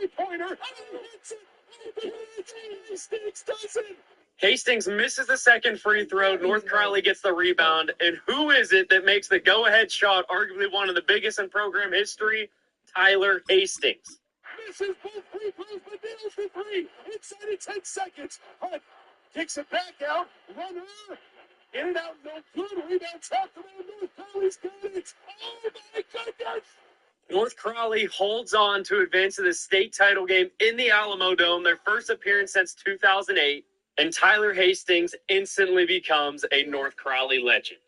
three-pointer. And he hits it. Hastings does it. Hastings misses the second free throw. North Crowley gets the rebound. And who is it that makes the go-ahead shot, arguably one of the biggest in program history? Tyler Hastings. Misses both free throws, but nails the three. Inside of 10 seconds. Hunt kicks it back out. Runner. In and out, no good. Rebound tapped around. North Crowley's got it. Oh, my goodness. North Crowley holds on to advance to the state title game in the Alamo Dome, their first appearance since 2008. And Tyler Hastings instantly becomes a North Crowley legend.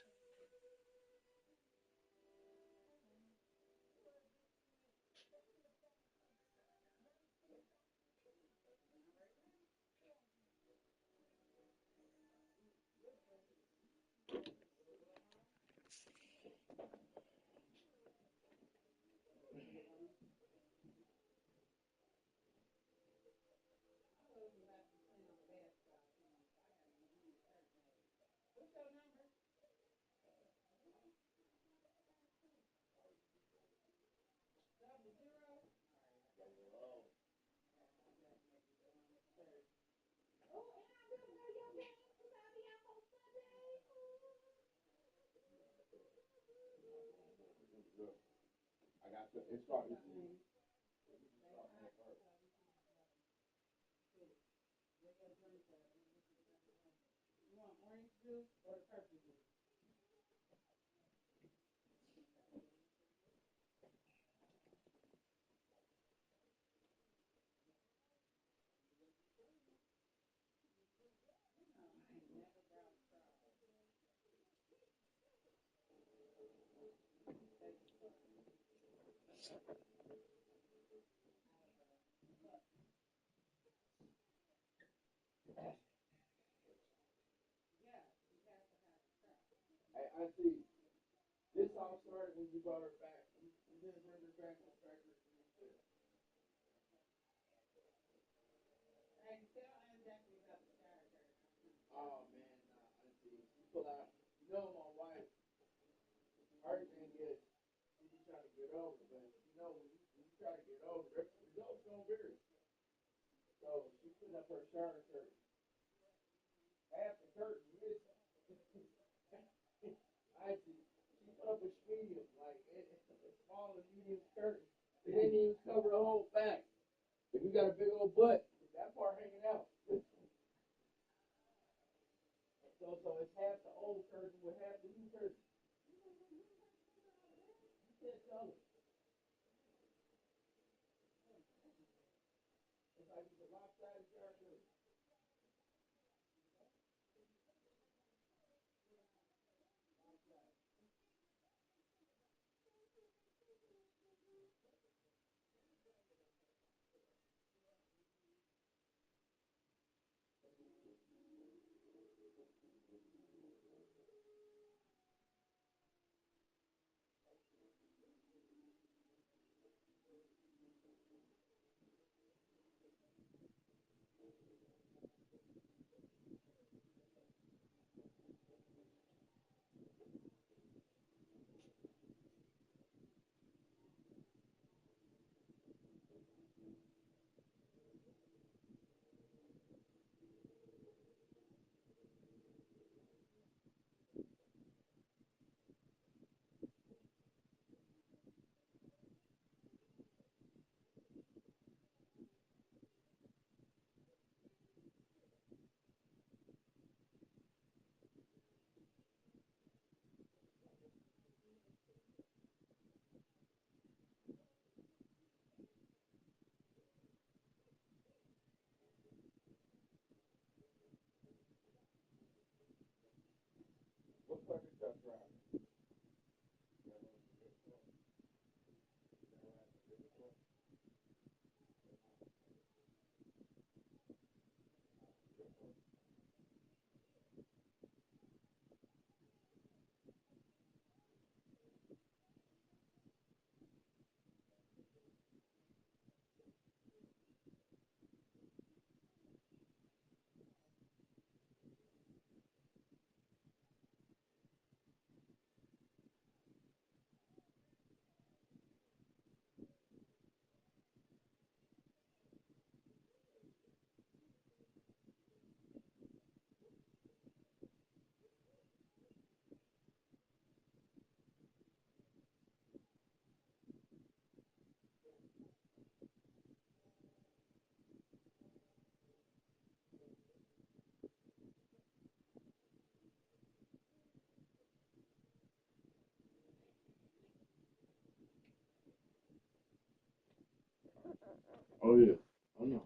It's starting. I see. This all started when you brought her back. You didn't bring her back on factory. Oh man, I see. You pull out. You know my wife. Her thing is she trying to get over, but you know when you try to get over, the results don't vary. So she put up her shower curtain. Half the curtain missing. I see. She put up a medium, like a small and medium curtain. It didn't even cover the whole back. If you got a big old butt, that part hanging out. So it's half the old curtain with half the new curtain. You can't tell it. It's like it's a lopsided shower curtain. What part is that from? Oh yeah, I know.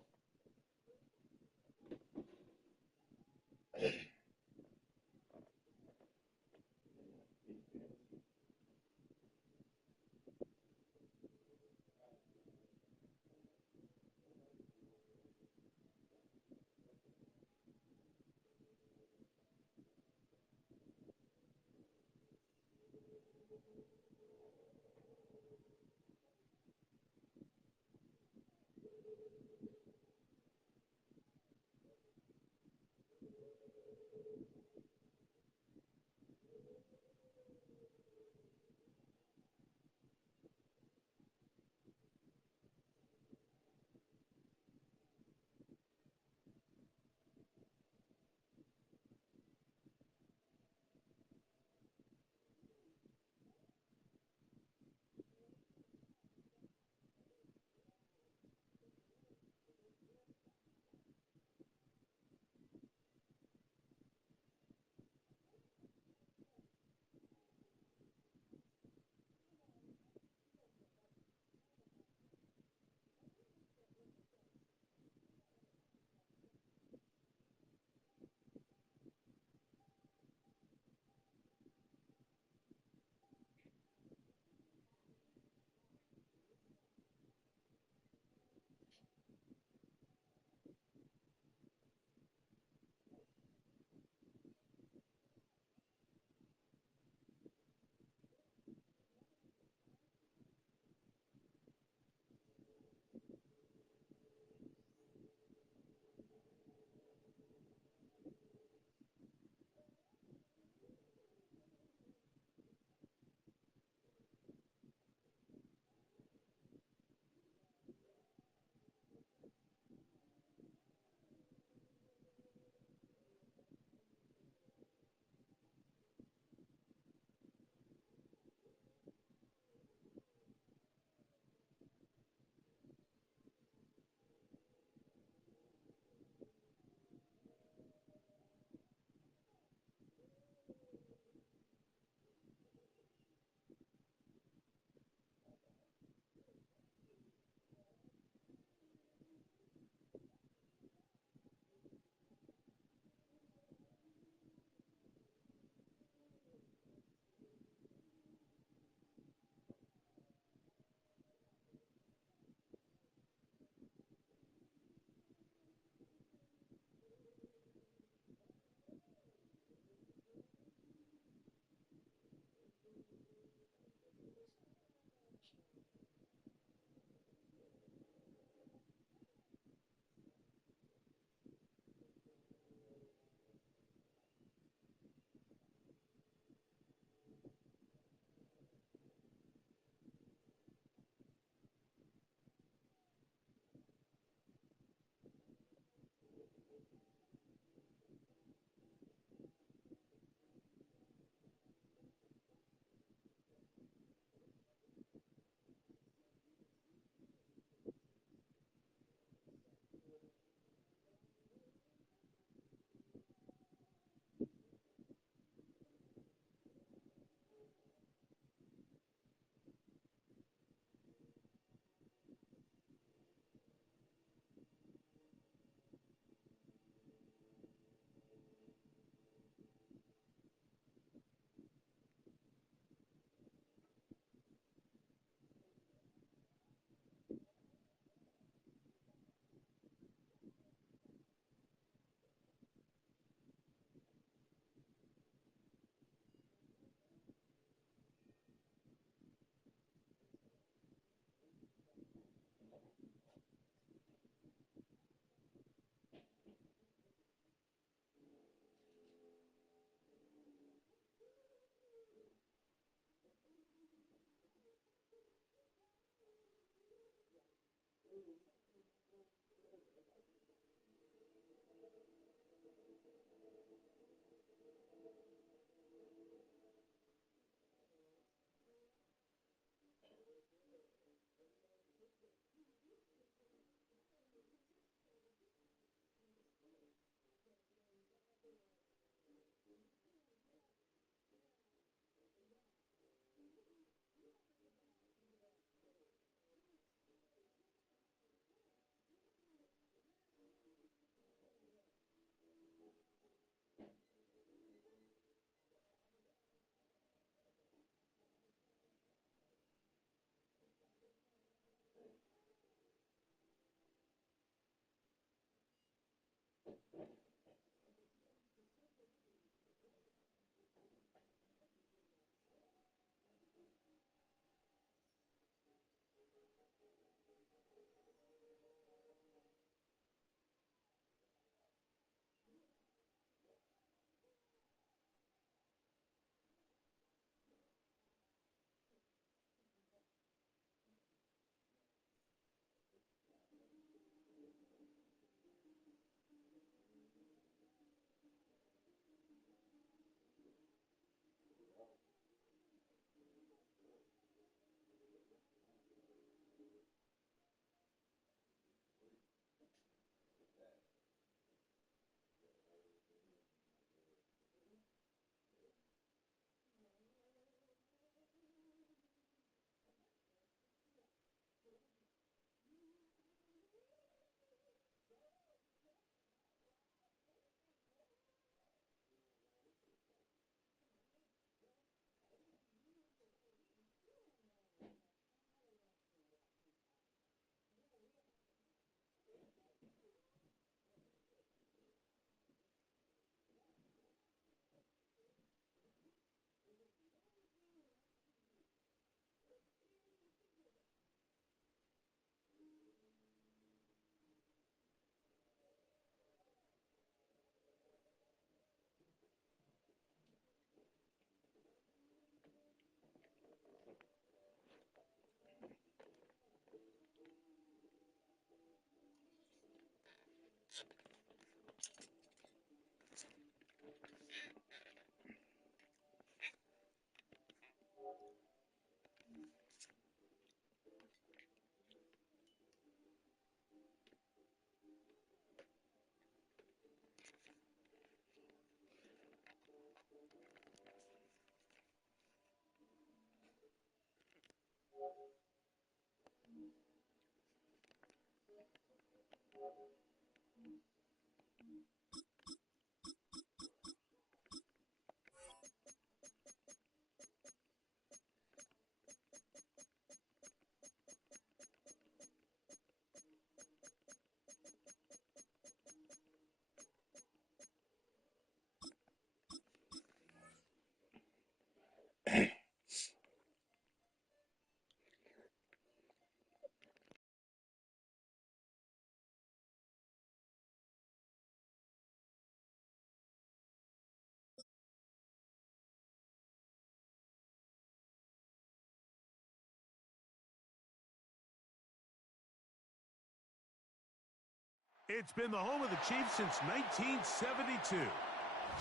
It's been the home of the Chiefs since 1972.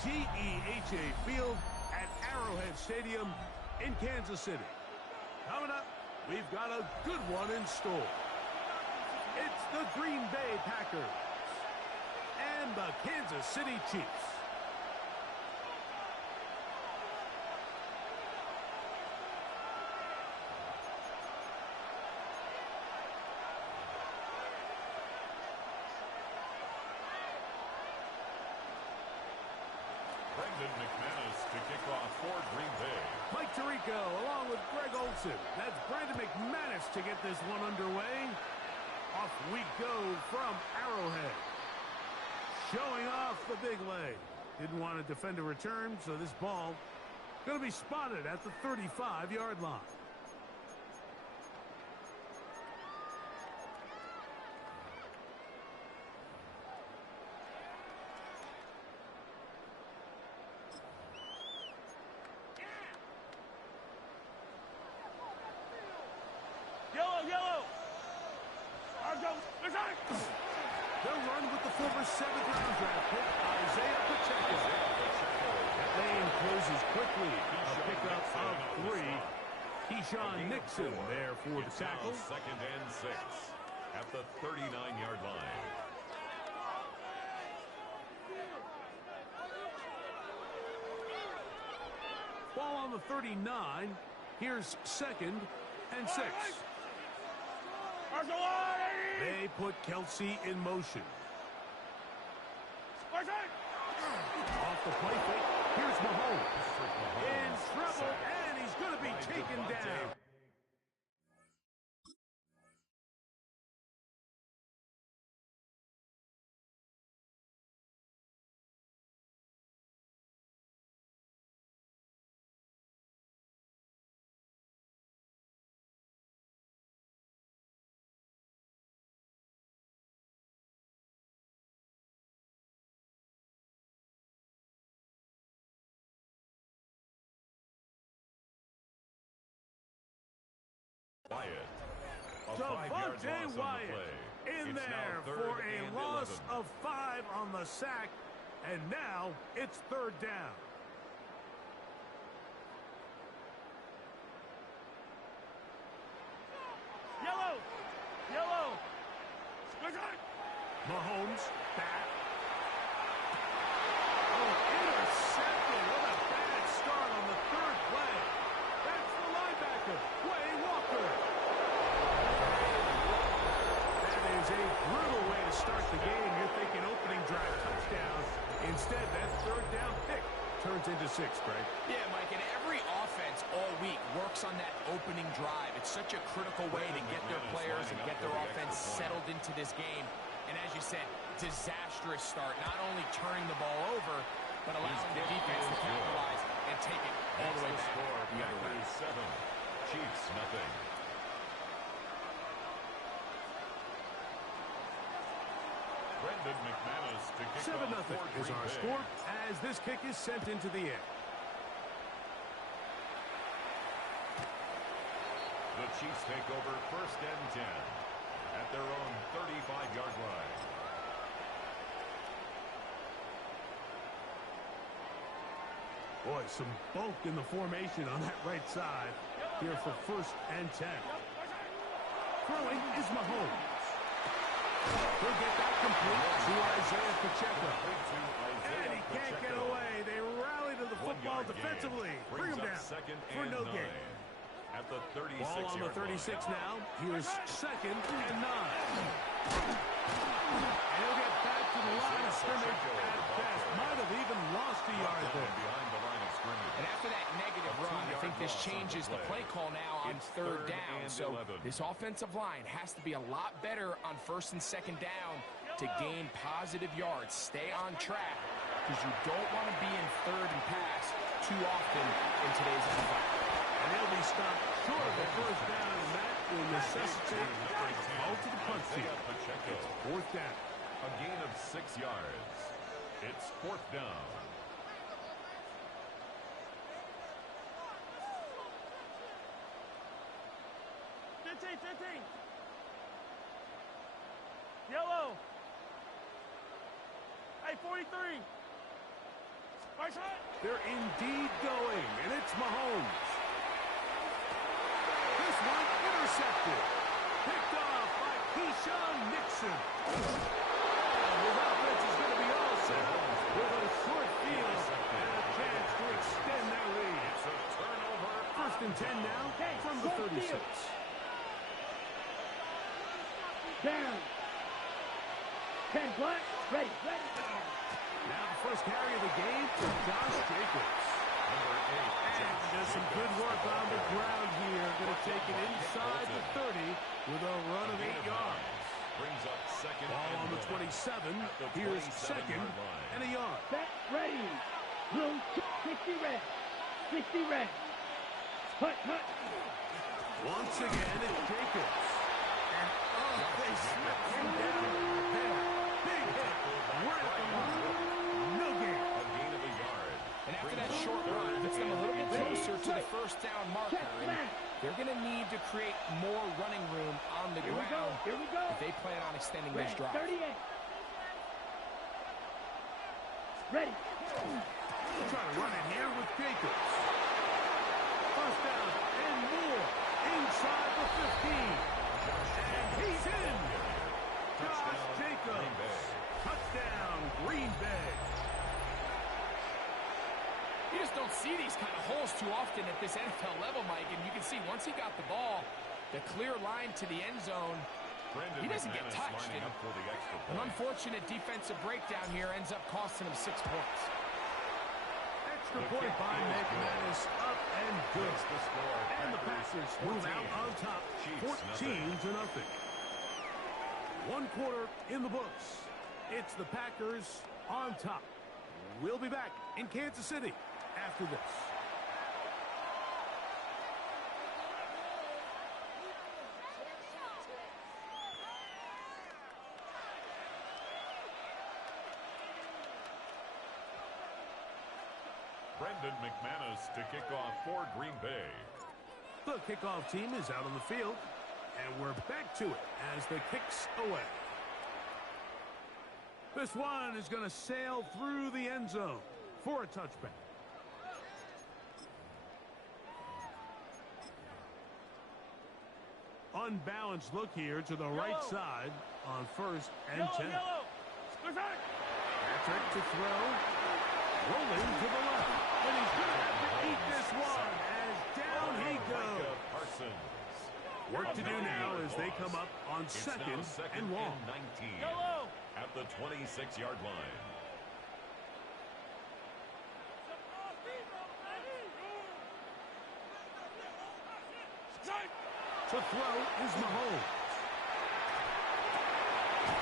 GEHA Field at Arrowhead Stadium in Kansas City. Coming up, we've got a good one in store. It's the Green Bay Packers and the Kansas City Chiefs. McManus to kick off for Green Bay. Mike Tirico along with Greg Olsen. That's Brandon McManus to get this one underway. Off we go from Arrowhead. Showing off the big leg. Didn't want to defend a return, so this ball going to be spotted at the 35-yard line. They'll run with the former 7th-round draft pick, Isaiah Pacheco. That lane closes quickly. A pickup of 3. Keyshawn Nixon there for the tackle. Second and 6 at the 39-yard line. Ball on the 39. Here's 2nd and 6. They put Kelsey in motion. Off the play fake, here's Mahomes. In trouble, and he's going to be taken down. Wyatt. Devontae Wyatt in there for a loss of 5 on the sack, and now it's 3rd down. Yellow. Mahomes back. Oh, intercepted. What a bad start on the 3rd play. That's the linebacker, Quay Walker. That is a brutal way to start the game. You're thinking opening drive touchdown. Instead, that 3rd down pick turns into 6, Greg. Yeah, Mike, and every offense all week works on that opening drive. It's such a critical way to get their players and get their offense settled into this game. And as you said, disastrous start. Not only turning the ball over, but allowing the defense to capitalize and take it all the way back the other way. 7, Chiefs nothing. Brendan McManus to kick 7-0 off for is Green our Bay. score as this kick is sent into the air. The Chiefs take over 1st and 10 at their own 35-yard line. Boy, some bulk in the formation on that right side here for 1st and 10. Throwing is Mahomes. He'll get that complete to Isaiah Pacheco. And he can't get away. They rally to the football defensively. Bring him down for no gain. At the 36 Ball on the 36 now. Here's 2nd and 9. And he'll get back to the line of scrimmage changes the play call now on third down. So this offensive line has to be a lot better on first and second down to gain positive yards. Stay on track because you don't want to be in third and pass too often in today's NFL. And they'll be stopped short of the first down, and that will necessitate all to the punch team. It's fourth down. A gain of 6 yards. It's fourth down. Yellow. Hey, 43. Right side. They're indeed going, and it's Mahomes. This one intercepted. Picked off by Keyshawn Nixon. His offense is going to be all set with a short field and a chance to extend their lead. It's a turnover. First and 10 now from the 36. Down. 10 black. Ready. Now the first carry of the game for Josh Jacobs. Number 8. And does some good work on the ground here. Going to take it inside the 30 with a run of 8 yards. Brings up second. Ball on the 27. Here's second and a yard. Set. Ready. Blue. 60 red. 60 red. Hut. Once again, it's Jacobs. And they slip him down. Big hit. Right at the line. No gain. A gain of a yard. And after that short run, it gets them a little bit closer to the first down marker. And they're going to need to create more running room on the ground Here we go. if they plan on extending this drive. 38. Ready. Trying to run it here with Jacobs. First down and more. Inside the 15. And he's in. Josh Jacobs. Touchdown, Green Bay. You just don't see these kind of holes too often at this NFL level, Mike. And you can see once he got the ball, the clear line to the end zone, he doesn't get touched. And an unfortunate defensive breakdown here ends up costing him 6 points. Extra point by McManus, up and good. And the Packers move out on top, 14-0. 1 quarter in the books. It's the Packers on top. We'll be back in Kansas City after this. Brendan McManus to kick off for Green Bay. The kickoff team is out on the field, and we're back to it as the kick's away. This one is going to sail through the end zone for a touchback. Unbalanced look here to the right side on first and 10. Patrick to throw. Rolling to the left. And he's going to have to eat this one as down he goes. Work to do now as they come up on second and long. 19 at the 26-yard line. To throw is Mahomes.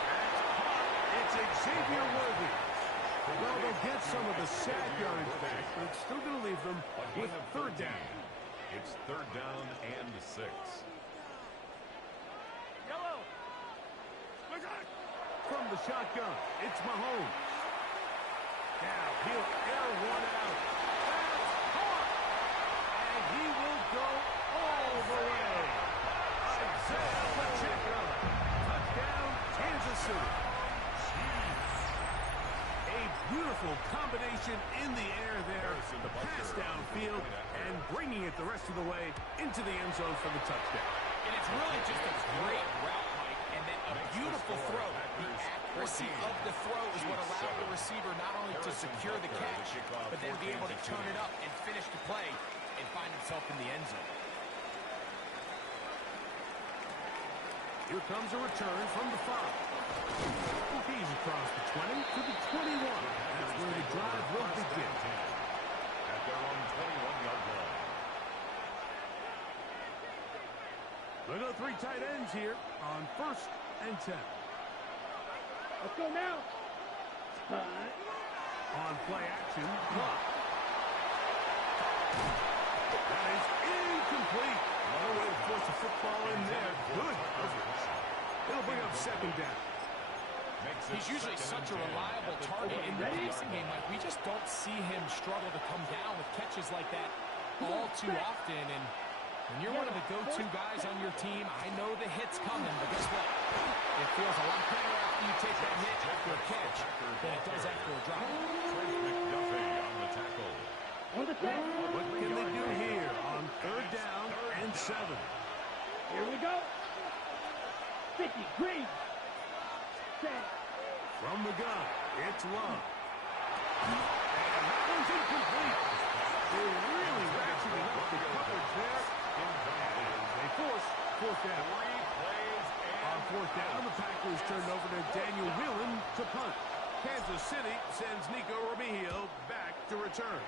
That's caught. It's Xavier Worthy. Well, they'll get some of the sack yardage back, but it's still going to leave them with third down. It's third down and 6. From the shotgun, it's Mahomes. Now he'll air one out. That's caught! And he will go all the way. Isaiah Pacheco. Touchdown, Kansas City. A beautiful combination in the air there. The pass downfield and bringing it the rest of the way into the end zone for the touchdown. And it's really just a great route, Mike, and then a beautiful throw. The accuracy of the throw is what allowed the receiver not only to secure the catch, but then be able to turn it up and finish the play and find himself in the end zone. Here comes a return from the 5. He's across the 20 to the 21. That's where the drive will begin. At their own 21-yard line. downs here on 1st and 10. Let's go now. On play action, block. That is incomplete. No way to force the football in there. Good coverage. It'll bring up 2nd down. He's usually such a reliable target in the passing game. Like, we just don't see him struggle to come down with catches like that all too often. And when you're one of the go-to guys on your team, I know the hit's coming, but guess what? It feels a lot better after you take that hit after a catch than it does after a drop. What can they do here on 3rd down and 7? Here we go. 50 green. From the gun, it's Love. And that one's incomplete. They really ratcheted up the coverage there. They force 4th down. On 4th down, the Packers turned over to Daniel Whelan to punt. Kansas City sends Nico Remigio back to return.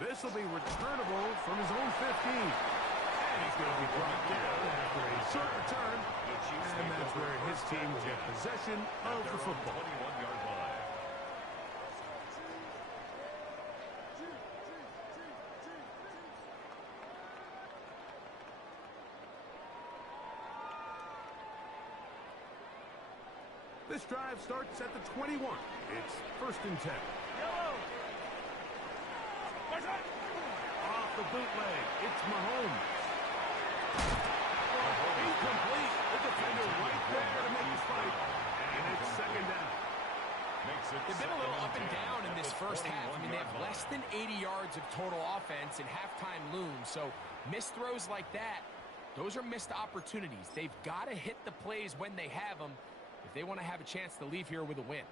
This will be returnable from his own 15. And he's going to be brought down after a short return. And that's where his team will get possession of the football. This drive starts at the 21. It's 1st and 10. Off the bootleg, it's Mahomes. Incomplete. The defender right there to make the fight. And it's 2nd down. They've been a little up and down in this first half. I mean, they have less than 80 yards of total offense and halftime looms. So missed throws like that, those are missed opportunities. They've got to hit the plays when they have them if they want to have a chance to leave here with a win.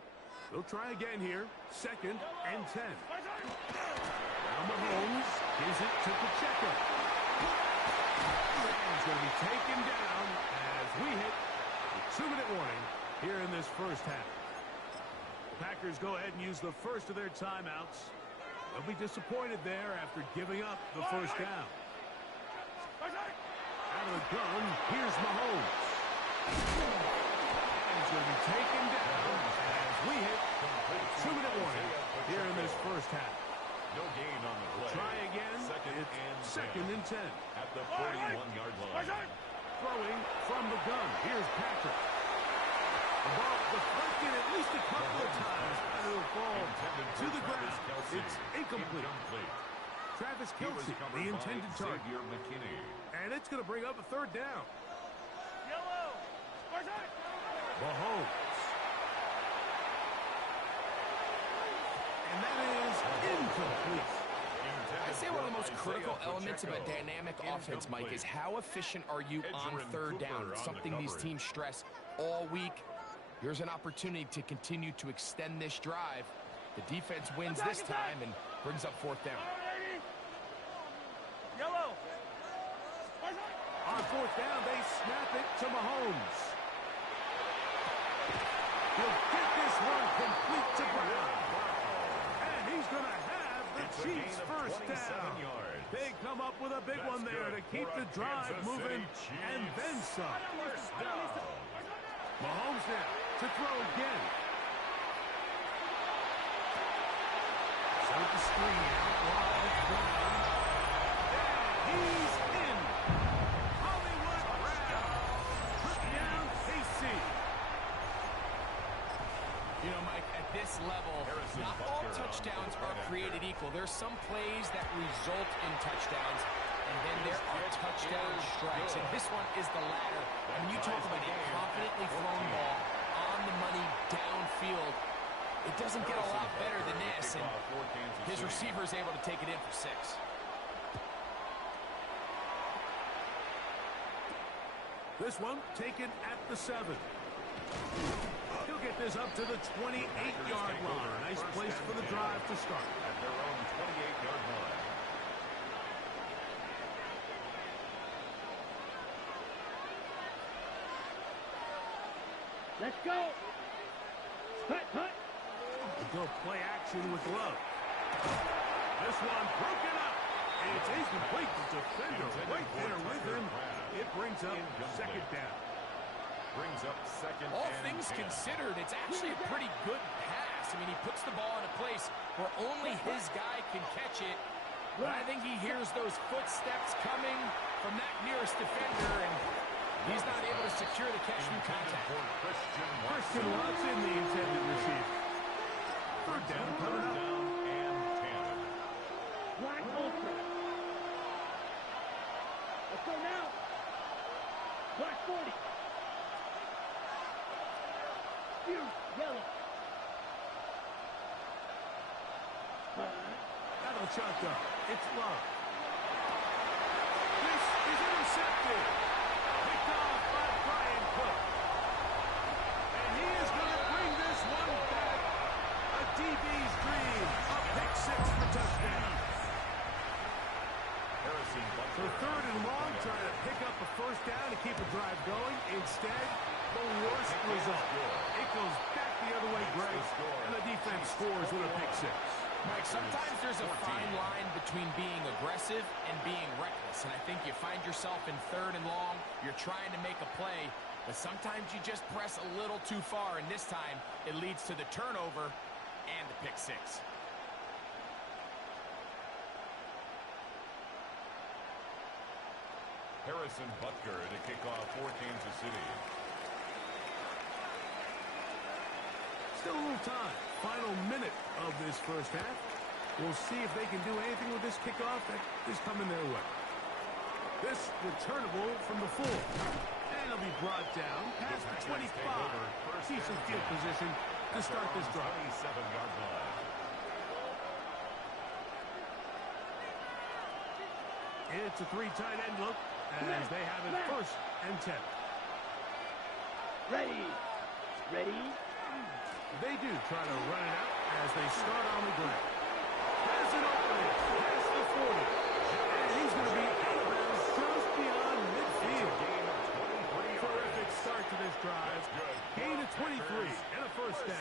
They'll try again here. 2nd and 10. Now Mahomes gives it to Pacheco. He's going to be taken down as we hit the 2-minute warning here in this first half. The Packers go ahead and use the first of their timeouts. They'll be disappointed there after giving up the first down. Out of the gun, here's Mahomes. And he's going to be taken down as we hit the 2-minute warning here in this first half. No gain on the play. Try again. It's 2nd and 10. At the 41-yard line. Throwing from the gun. Here's Patrick. The ball deflected at least a couple of times. And it'll fall to the ground. It's incomplete. Travis Kelce, the intended target. And it's going to bring up a 3rd down. Mahomes. And that is incomplete. I'd say one of the most critical elements of a dynamic offense, Mike, is how efficient are you on 3rd down. It's something these teams stress all week. Here's an opportunity to continue to extend this drive. The defense wins this time and brings up 4th down. On 4th down, they snap it to Mahomes. He'll get this one complete to Brown. And he's going to have the Chiefs' first down. They come up with a big one there to keep the drive moving and then some. Mahomes now to throw again. So the screen out wide, Brown. And he's in. Hollywood Brown. Touchdown, KC. You know, Mike, at this level, not all touchdowns are created equal. There's some plays that result in touchdowns, and then there are touchdown strikes. And this one is the latter. I mean, you talk about a confidently thrown ball on the money downfield. It doesn't get a lot better than this, and his receiver is able to take it in for 6. This one taken at the 7. He'll get this up to the 28-yard line. Nice place for the drive to start. At their own 28-yard line. Let's go. Cut. Go play action with Love. This one broken up. It's incomplete. The defender right there with him. It brings up second down. Brings up second All and things 10. considered, it's actually a pretty good pass. I mean, he puts the ball in a place where only his guy can catch it. But I think he hears those footsteps coming from that nearest defender, and he's not able to secure the catch through contact. Christian Watson, the intended receiver. Third down coming up. And 10. Black ultra. Let's go now. Black 40. Yellow. That'll shotgun. It's Love. This is intercepted. Picked off by Brian Cook. And he is going to bring this one back. A DB's dream. A pick six for touchdown. Harrison So third and long, trying to pick up a first down to keep a drive going. Instead, the worst result. It goes back the other way, Greg, and the defense scores with a pick six. Mike, sometimes there's a fine line between being aggressive and being reckless, and I think you find yourself in third and long, you're trying to make a play, but sometimes you just press a little too far, and this time it leads to the turnover and the pick six. Harrison Butker to kick off for Kansas City. Still a little time. Final minute of this first half. We'll see if they can do anything with this kickoff that is coming their way. This returnable from the 4. And it'll be brought down past the 25. Decent field position to start this drive. 27-yard line. It's a 3 tight end look as they have it first and 10. Ready. Ready. They do try to run it out as they start on the ground. Has an opening past the 40. And he's going to be out of bounds just beyond midfield. Terrific start to this drive. Gain of 23 and a first down.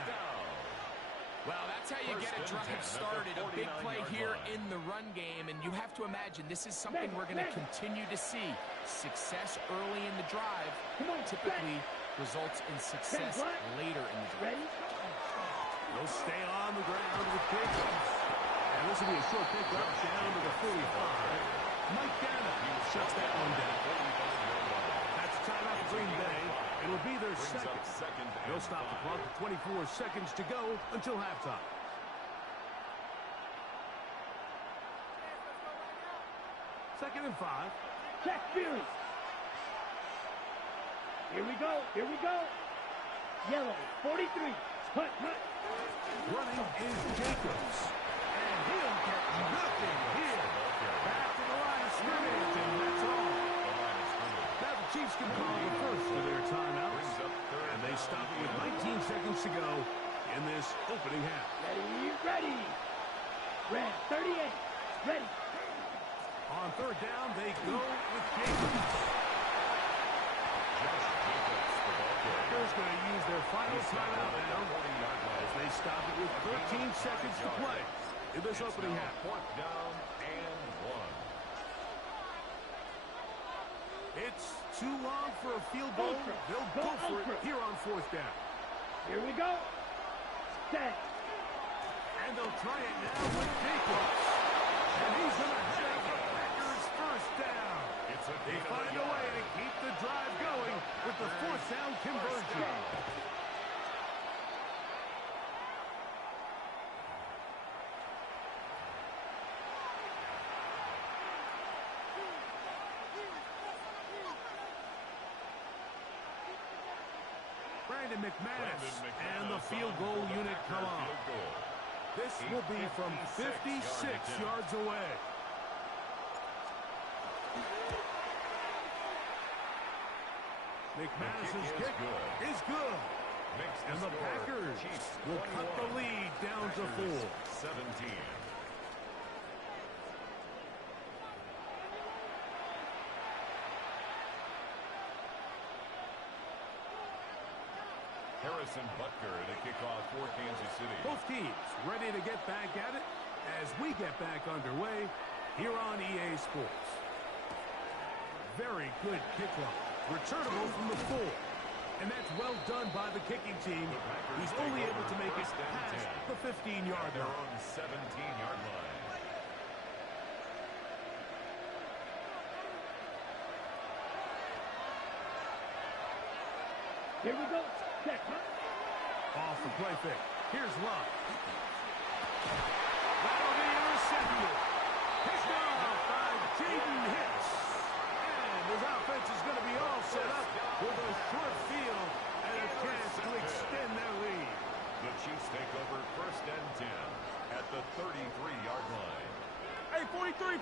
Well, that's how you get a drive started. A big play here in the run game, and you have to imagine this is something we're going to continue to see. Success early in the drive typically results in success later in the drive. They'll stay on the ground with Jacobs. And this will be a short pickup down to the 45. Mike Gannon shuts that one down. That's a timeout for Green Bay. It'll be their second. They'll stop the clock with 24 seconds to go until halftime. Second and 5. Check Fury. Here we go. Here we go. Yellow. 43. Hut, hut. Running is Jacobs. And he'll get nothing here. Back to the line of scrimmage, and that's all. Now the Chiefs can call the first of their timeouts. And they stop it with 19 seconds to go in this opening half. Ready. Ready. Red. 38. Ready. On third down, they go with Jacobs. Packers going to use their final timeout now as they stop it with 13 seconds to play in this opening half. Fourth down and 1. It's too long for a field goal. They'll go for it here on fourth down. Here we go. Set. And they'll try it now with Jacobs. And he's going to have the Packers first down. They find a way to keep the drive going with the fourth down conversion. Brandon McManus and the field goal unit come on. This will be from 56 yards away. McManus's kick is good. And the Packers will cut the lead down to 4. 17. Harrison Butker to kick off for Kansas City. Both teams ready to get back at it as we get back underway here on EA Sports. Very good kickoff. Returnable from the 4. And that's well done by the kicking team. He's only able to make it past the 15-yard line. On 17-yard line. Here we go. Off the play fake. Here's Love. That'll be intercepted. Picked off by Jaden Hicks. And his offense is going to be all set up with a short field and a chance to extend their lead. The Chiefs take over first and 10 at the 33-yard line. Hey, 43.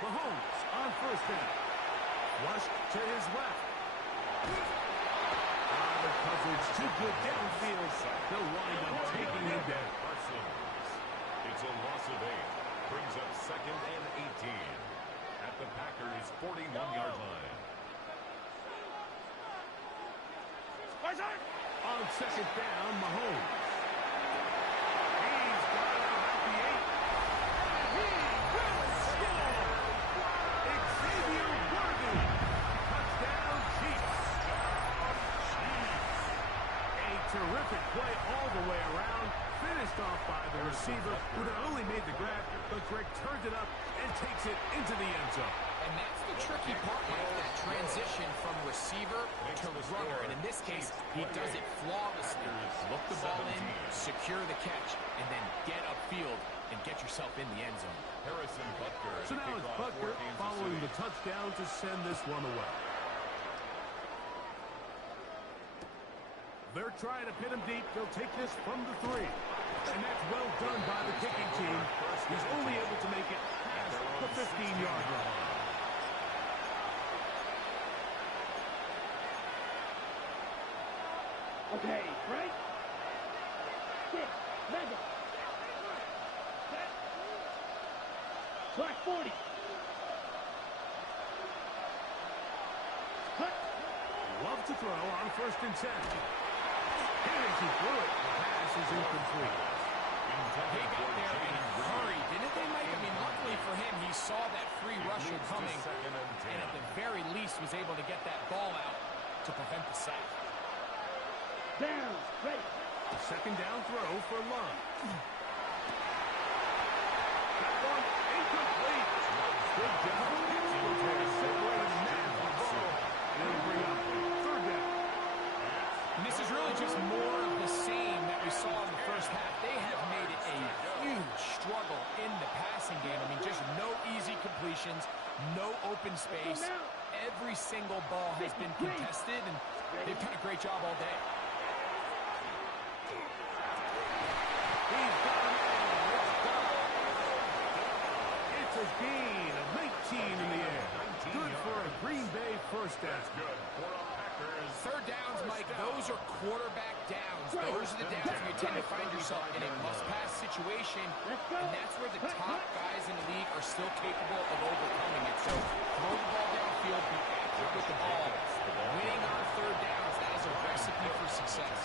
Mahomes on first down. Flush to his left. The coverage too good downfield. They'll wind up taking him down. It's a loss of 8. Brings up second and 18 at the Packers' 41-yard line. On second down, Mahomes. He's got it at the 8. He will score! Xavier Worthy. Touchdown, Chiefs. A terrific play all the way around. Finished off by the receiver, who not only made the grab, but Greg turned it up and takes it into the end zone. And that's the tricky part, Mike, that transition from receiver to runner. And in this case, he does it flawlessly. Look the ball in, secure the catch, and then get upfield and get yourself in the end zone. Harrison Butker. So now it's Butker following the touchdown to send this one away. They're trying to pin him deep. They'll take this from the 3. And that's well done by the kicking team. He's only able to make it past the 15-yard line. Okay, Frank. Six. Mega. Clock 40. Cut. Love to throw on first and 10. Here's he threw it. The pass is incomplete. They got there in a hurry, didn't they, Mike? I mean, luckily for him, he saw that free rusher coming, and at the very least was able to get that ball out to prevent the sack. Down. Ready. Second down throw for Love. That one incomplete. Good job. Separated man from the ball. They'll bring up third down. And this is really just more of the same that we saw in the first half. They have made it a huge struggle in the passing game. I mean, just no easy completions, no open space. Every single ball has been contested, and they've done a great job all day. He's got a man. It's a gain of 19 in the air. Good for a Green Bay first down. Good for a Packers. Third downs, Mike, those are quarterback downs. Those are the downs where you tend to find yourself in a must-pass situation, and that's where the top guys in the league are still capable of overcoming it. So throw the ball downfield, be accurate with the ball. Winning on third downs, that is a recipe for success.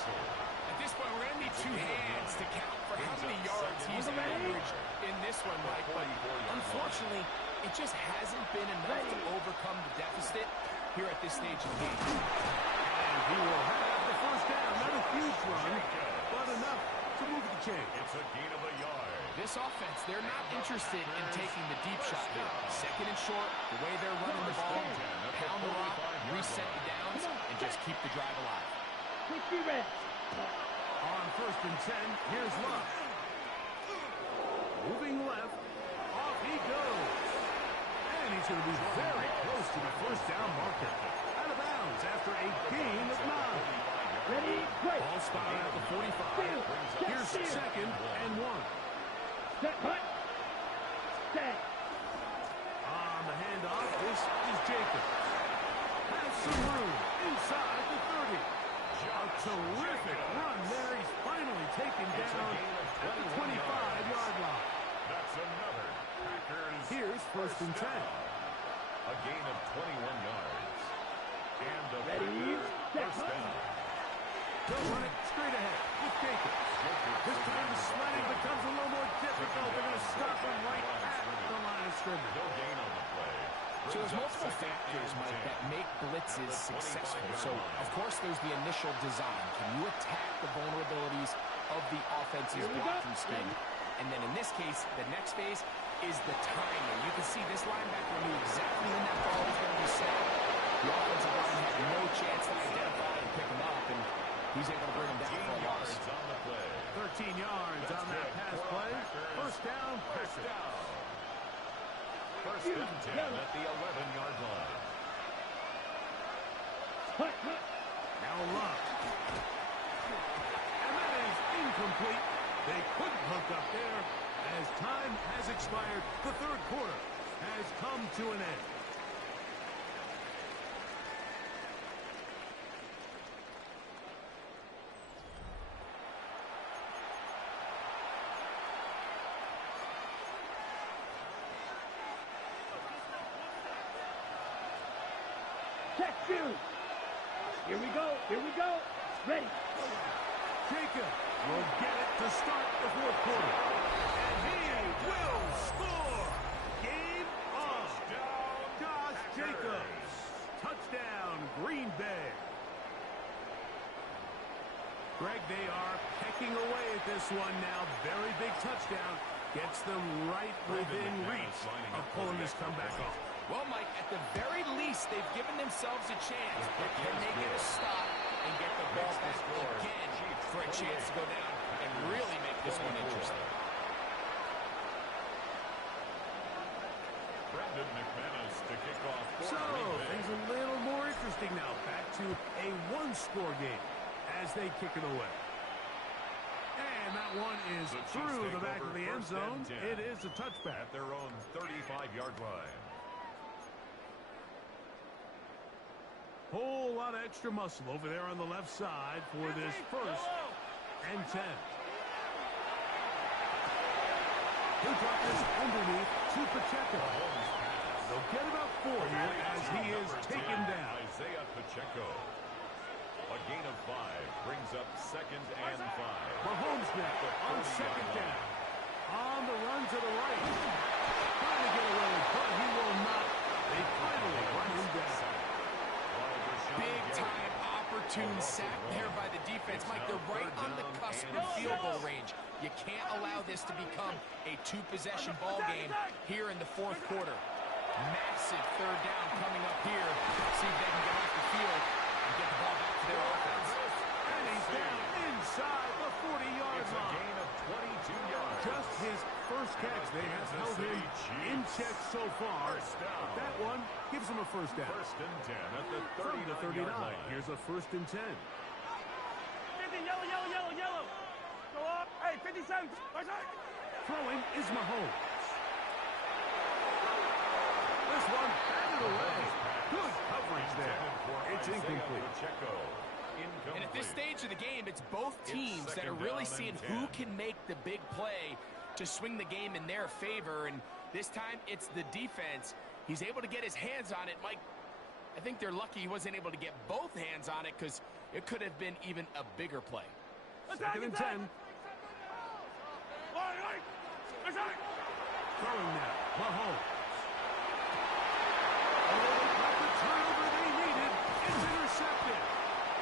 At this point, we're going to need two hands to count for how many yards he's averaged in this one, Mike. But unfortunately, it just hasn't been enough to overcome the deficit here at this stage of the game. And he will have the first down. Not a huge run, but enough to move the chain. It's a gain of a yard. This offense, they're not interested in taking the deep shot here. Second and short, the way they're running the ball, pound the rock, reset the downs, and just keep the drive alive. On first and 10, here's Love. Moving left, off he goes. And he's going to be very close to the first down marker. Out of bounds after a gain of 9. Ready. Great. Ball spotted at the 45. Here's second and 1. Set. Cut. Stay. On the handoff, this is Jacobs. Has some room inside the 30. A terrific run there. He's finally taken down at the 25-yard line. That's another Packers. Here's first and 10. A gain of 21 yards. And the Ready. Packers first down. They'll run it straight ahead with Jacobs. This time the sledding becomes a little more difficult. They're going to stop him right at the line of scrimmage. No gain on the play. So there's multiple factors, Mike, that make blitzes successful. So, of course, there's the initial design. Can you attack the vulnerabilities of the offense's blocking scheme? And then in this case, the next phase is the timing. You can see this linebacker knew exactly when that ball was going to be set. The offensive line had no chance to identify and pick him up, and he's able to bring him down for a loss. 13 yards on that pass play. First down, Packers. First and 10 at the 11-yard line. Now Love. And that is incomplete. They couldn't hook up there. As time has expired, the third quarter has come to an end. Check two. Here we go. Here we go. Ready. Jacob will get it to start the fourth quarter. And he will score. Game on. Josh Jacobs. Touchdown, Green Bay. Greg, they are pecking away at this one now. Very big touchdown. Gets them right within reach of pulling this comeback off. Well, Mike, at the very least, they've given themselves a chance. But can they get a stop and get the ball back again for a chance to go down and really make this one interesting? Brendan McManus to kick off. So, things a little more interesting now. Back to a one-score game as they kick it away. And that one is through the back of the end zone. It is a touchback. At their own 35-yard line. Whole lot of extra muscle over there on the left side for this first and 10. He'll drop this underneath to Pacheco. They'll get about 4 here as he is taken down. Isaiah Pacheco. A gain of 5 brings up second and 5. Mahomes now on second down. On the run to the right. Trying to get away, but he will not. They finally run him down. Big-time opportune sack there by the defense. Mike, they're right on the cusp of field goal range. You can't allow this to become a two-possession ball game here in the fourth quarter. Massive third down coming up here. See if they can get off the field and get the ball back to their offense. And he's down inside the 40-yard line. A gain of 22 yards. Just his first catch. They have held him in check so far. That one gives him a first down. First and 10 at the From the 39. 39 line. Here's a first and 10. 50, yellow, yellow, yellow, yellow. Go up. Hey, 50 cents. Throwing is Mahomes. This one batted away. Good coverage there. It's incomplete. And at this stage of the game, it's both teams that are really seeing who can make the big play to swing the game in their favor. And this time, it's the defense. He's able to get his hands on it. Mike, I think they're lucky he wasn't able to get both hands on it because it could have been even a bigger play. Second and 10. Throwing now. Mahomes. The turnover they needed is intercepted.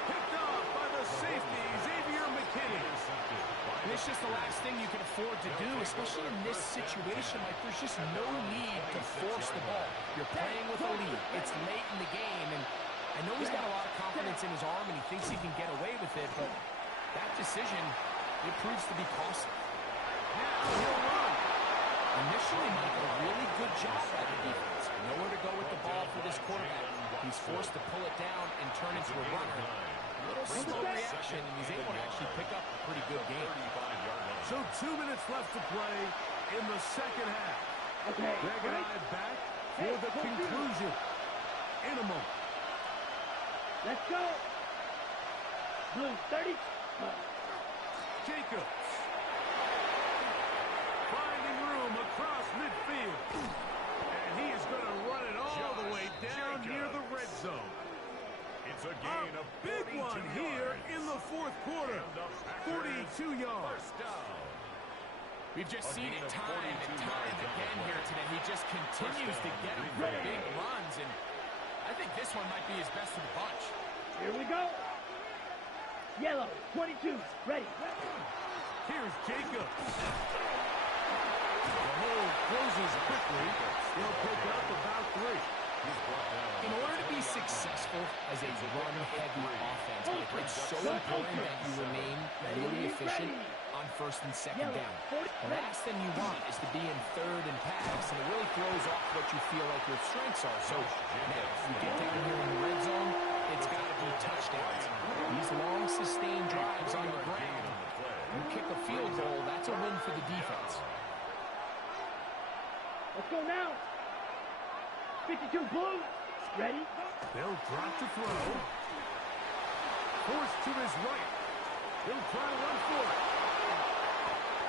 Picked off by the safety, Xavier McKinney. And it's just the last thing you can afford to do, especially in this situation. Like, there's just no need to force the ball. You're playing with a lead. It's late in the game, and I know he's got a lot of confidence in his arm, and he thinks he can get away with it, but that decision, it proves to be costly. Now he'll run. Initially, Mike, a really good job by the defense. Nowhere to go with the ball for this quarterback. He's forced to pull it down and turn into a runner. A little slow reaction, and he's able to actually pick up a pretty good game. So 2 minutes left to play in the second half. Greg and I back for the conclusion in a moment. Let's go. Blue 30. Jacobs. Finding room across midfield. And he is going to run it all the way down near the red zone. It's a gain of big one here in the fourth quarter. 42 yards. First down. We've just seen it time and time again here today. He just continues to get them for big runs, and I think this one might be his best of the bunch. Here we go. Yellow, 22, ready. Here's Jacobs. The hole closes quickly. He'll pick up about 3. In order to be successful as a run-heavy offense, it's so important that you remain really efficient on first and second down. The last thing you want is to be in third and pass, and it really throws off what you feel like your strengths are. So now, if you get down here in the red zone, it's got to be touchdowns. These long, sustained drives on the ground, you kick a field goal, that's a win for the defense. Let's go now. 52 blue. Ready? They'll drop to throw. Forced to his right. He'll try to run for it.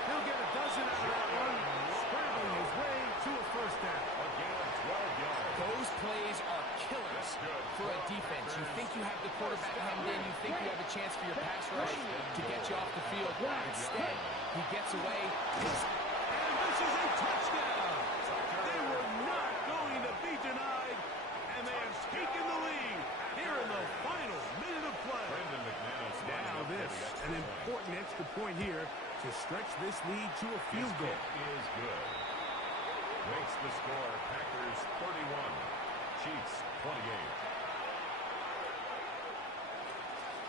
He'll get a dozen out of that one, scrambling his way to a first down. A gain of 12 yards. Those plays are killers for a defense. You think you have the quarterback hemmed in. You think you have a chance for your pass rush to get you off the field. Instead, he gets away. And this is a touchdown. They were not going to be denied, and they have taken the lead here in the final minute of play. Now this, an important extra point here to stretch this lead to a field goal. Is good. Makes the score Packers 31, Chiefs 28.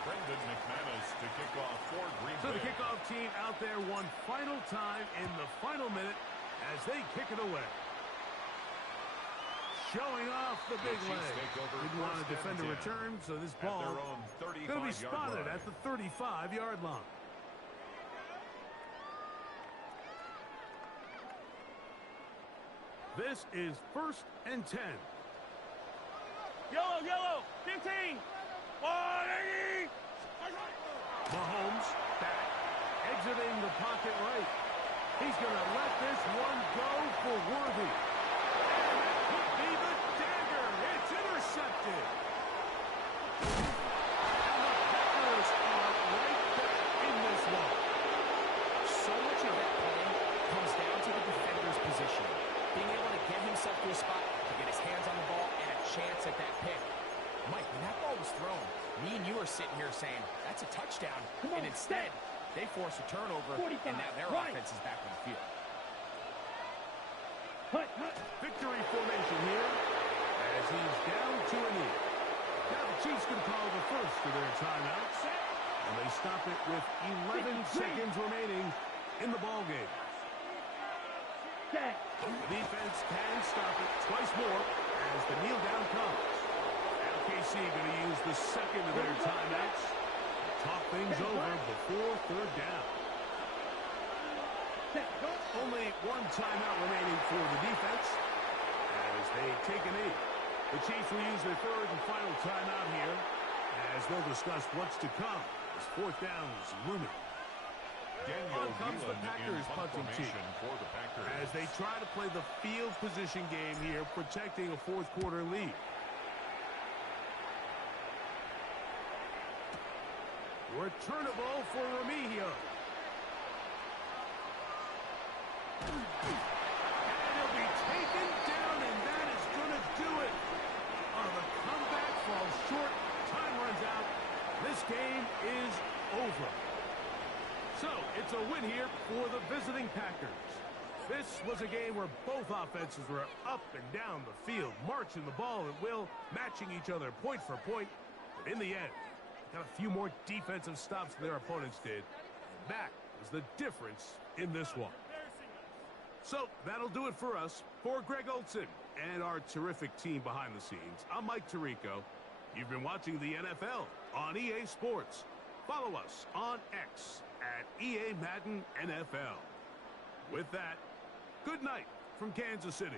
Brendan McManus to kick off for Green Bay. So the kickoff team out there one final time in the final minute as they kick it away. Showing off the big leg. Didn't want to defend a return, so this ball going to be spotted at the 35-yard line. This is 1st and 10. Yellow, 15. 180. Mahomes back, exiting the pocket right. He's going to let this one go for Worthy. And that could be the dagger. It's intercepted. And the Packers are right back in this one. So much of that play comes down to the defender's position. Being able to get himself to a spot, to get his hands on the ball, and a chance at that pick. Mike, when that ball was thrown, me and you are sitting here saying, that's a touchdown. And instead, they force a turnover, and now their offense is back on the field. Victory formation here as he's down to a knee. Now the Chiefs can call the first of their timeouts. And they stop it with 11 seconds remaining in the ballgame. The defense can stop it twice more as the kneel down comes. LKC going to use the second of their timeouts to talk things over before third down. Only one timeout remaining for the defense as they take a knee. The Chiefs will use their third and final timeout here as they'll discuss what's to come as fourth down is looming. On comes the Packers punting team as they try to play the field position game here, protecting a fourth quarter lead. Returnable for Remigio. And he'll be taken down, and that is going to do it. Oh, the comeback falls short. Time runs out. This game is over. So, it's a win here for the visiting Packers. This was a game where both offenses were up and down the field, marching the ball at will, matching each other point for point. But in the end, got a few more defensive stops than their opponents did. That was the difference in this one. So, that'll do it for us. For Greg Olson and our terrific team behind the scenes, I'm Mike Tirico. You've been watching the NFL on EA Sports. Follow us on X at EA Madden NFL. With that, good night from Kansas City.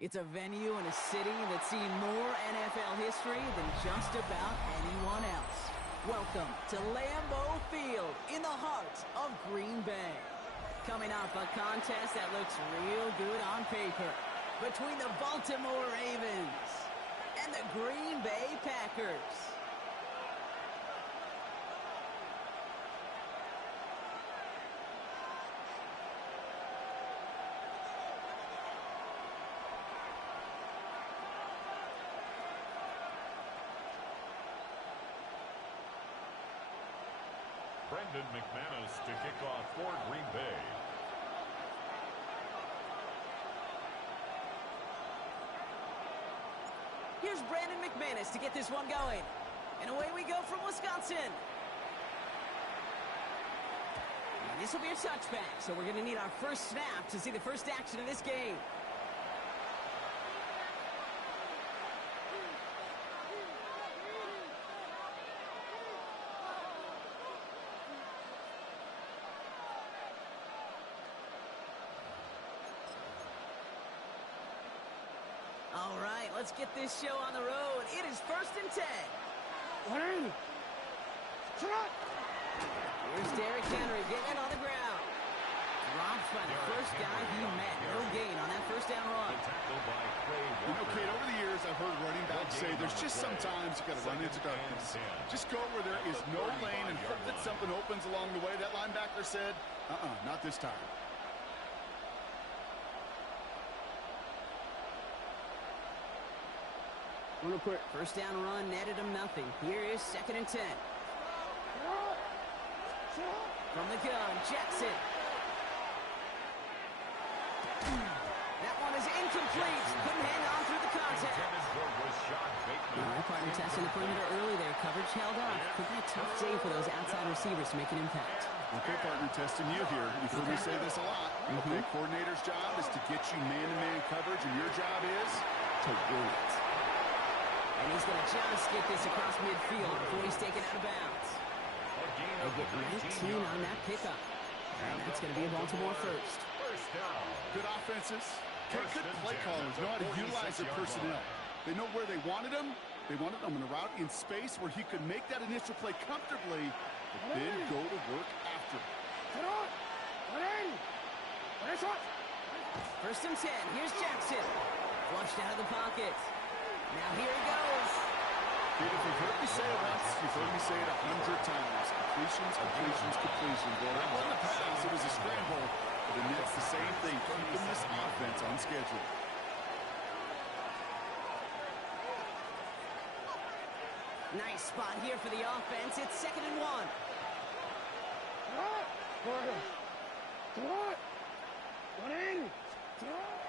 It's a venue and a city that's seen more NFL history than just about anyone else. Welcome to Lambeau Field in the heart of Green Bay. Coming off a contest that looks real good on paper between the Baltimore Ravens and the Green Bay Packers. Brendan McManus to kick off for Green Bay. Here's Brandon McManus to get this one going. And away we go from Wisconsin. And this will be a touchback, so we're going to need our first snap to see the first action of this game. All right, let's get this show on the road. It is 1st and 10. Here's Derrick Henry getting it on the ground. Dropped by the first guy he met. No gain on that first down run. You know, Kate, over the years, I've heard running backs say there's just sometimes you got to run into darkness. Just go where there is no lane and hope that something opens along the way. That linebacker said, not this time. Real quick. First down run, netted him nothing. Here is 2nd and 10. From the gun, Jackson. That one is incomplete. Couldn't hang on through the contact. All right, partner testing the perimeter early there. Coverage held up. Could be a tough day for those outside receivers to make an impact. Okay, partner, testing you here. You've heard me say this a lot. Okay, coordinator's job is to get you man-to-man coverage, and your job is to win it. And he's going to just get this across midfield before he's taken out of bounds. They get 19 on that pickup. And that's going to be a Baltimore first. Good offenses. Good play callers know how to utilize their personnel. They know where they wanted them. They wanted them in a route in space where he could make that initial play comfortably, but then go to work after. 1st and 10. Here's Jackson. Flushed out of the pocket. Now here he goes. If you've heard me say it once, you've heard me say it 100 times. Completions. Well, that wasn't a pass, it was a scramble. But the Nets, the same thing, keeping this offense on schedule. Nice spot here for the offense. It's 2nd and 1.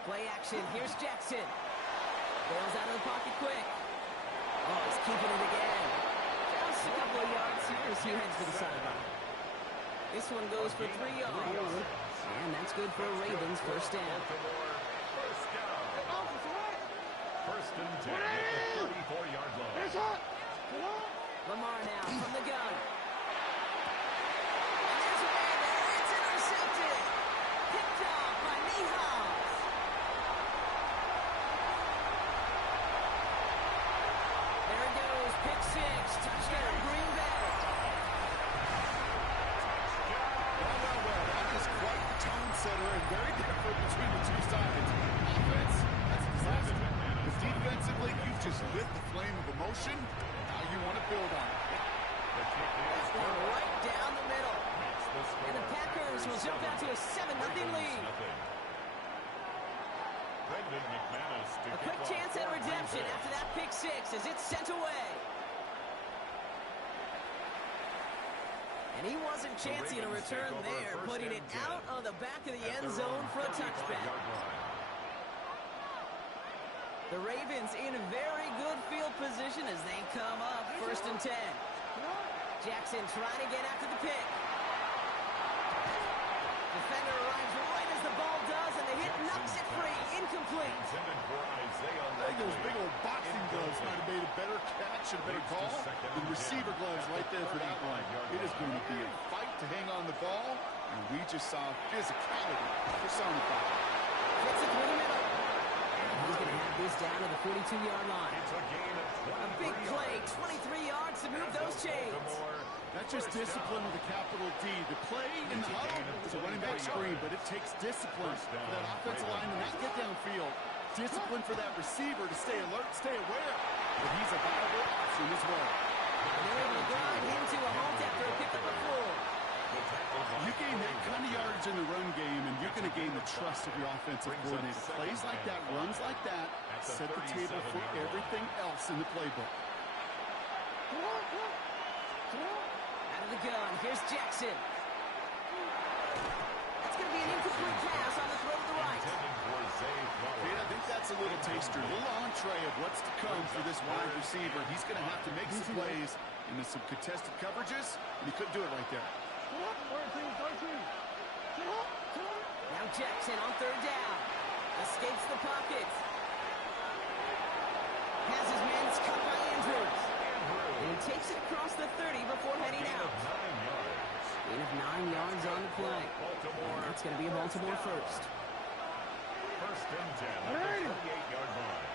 Play action. Here's Jackson. Bails out of the pocket quick. Oh, he's keeping it again. Just a couple of yards here as he heads for the sideline. This one goes for 3 yards. And that's good for a Ravens first down. First and 10 at the 34-yard line. Lamar now from the gun. And there's a man there. It's intercepted. Picked off by Nihas. There he goes. Pick 6. Touchdown Green Bay. Well, that is quite the tone setter and very different between the two sides. Offense, that's a disaster. But defensively, you've just lit the flame of emotion. Now you want to build on it. This one right down the middle. And the Packers will jump out to a 7-0 lead. A quick chance at redemption after that pick 6 as it's sent away. And he wasn't chancing a return there, putting it out on the back of the end zone for a touchback. The Ravens in very good field position as they come up 1st and 10. Jackson trying to get after the pick. Defender arrives right as the ball does, and the hit knocks it free. Incomplete. I think those big old boxing gloves might have made a better catch and a better call than receiver gloves right there for that one. It is going to be a fight to hang on the ball, and we just saw physicality personified. Hits it through the middle. And he's going to this down to the 42-yard line. It's a gain of 23 A big play, yards. 23 yards to move those chains. That's just discipline with a capital D. The play in the huddle is a running back screen, but it takes discipline for that offensive line to not get downfield. Discipline for that receiver to stay alert, stay aware. But he's a viable option as well. They're able to grind him to a halt after a pickup of 4. You gain that kind of yardage in the run game, and you're going to gain the trust of your offensive coordinator. Plays like that, runs like that, set the table for everything else in the playbook. Out of the gun, here's Jackson. That's going to be an incomplete pass on the throw to the right. And I think that's a little taster, a little entree of what's to come for this wide receiver. He's going to have to make some plays into some contested coverages, and he couldn't do it right there. Now Jackson on third down. Escapes the pocket. Has his man cut by Andrews. And he takes it across the 30 before heading out. Gain of 9 yards on the play. And that's going to be a Baltimore first. First and 10 at the 28-yard line.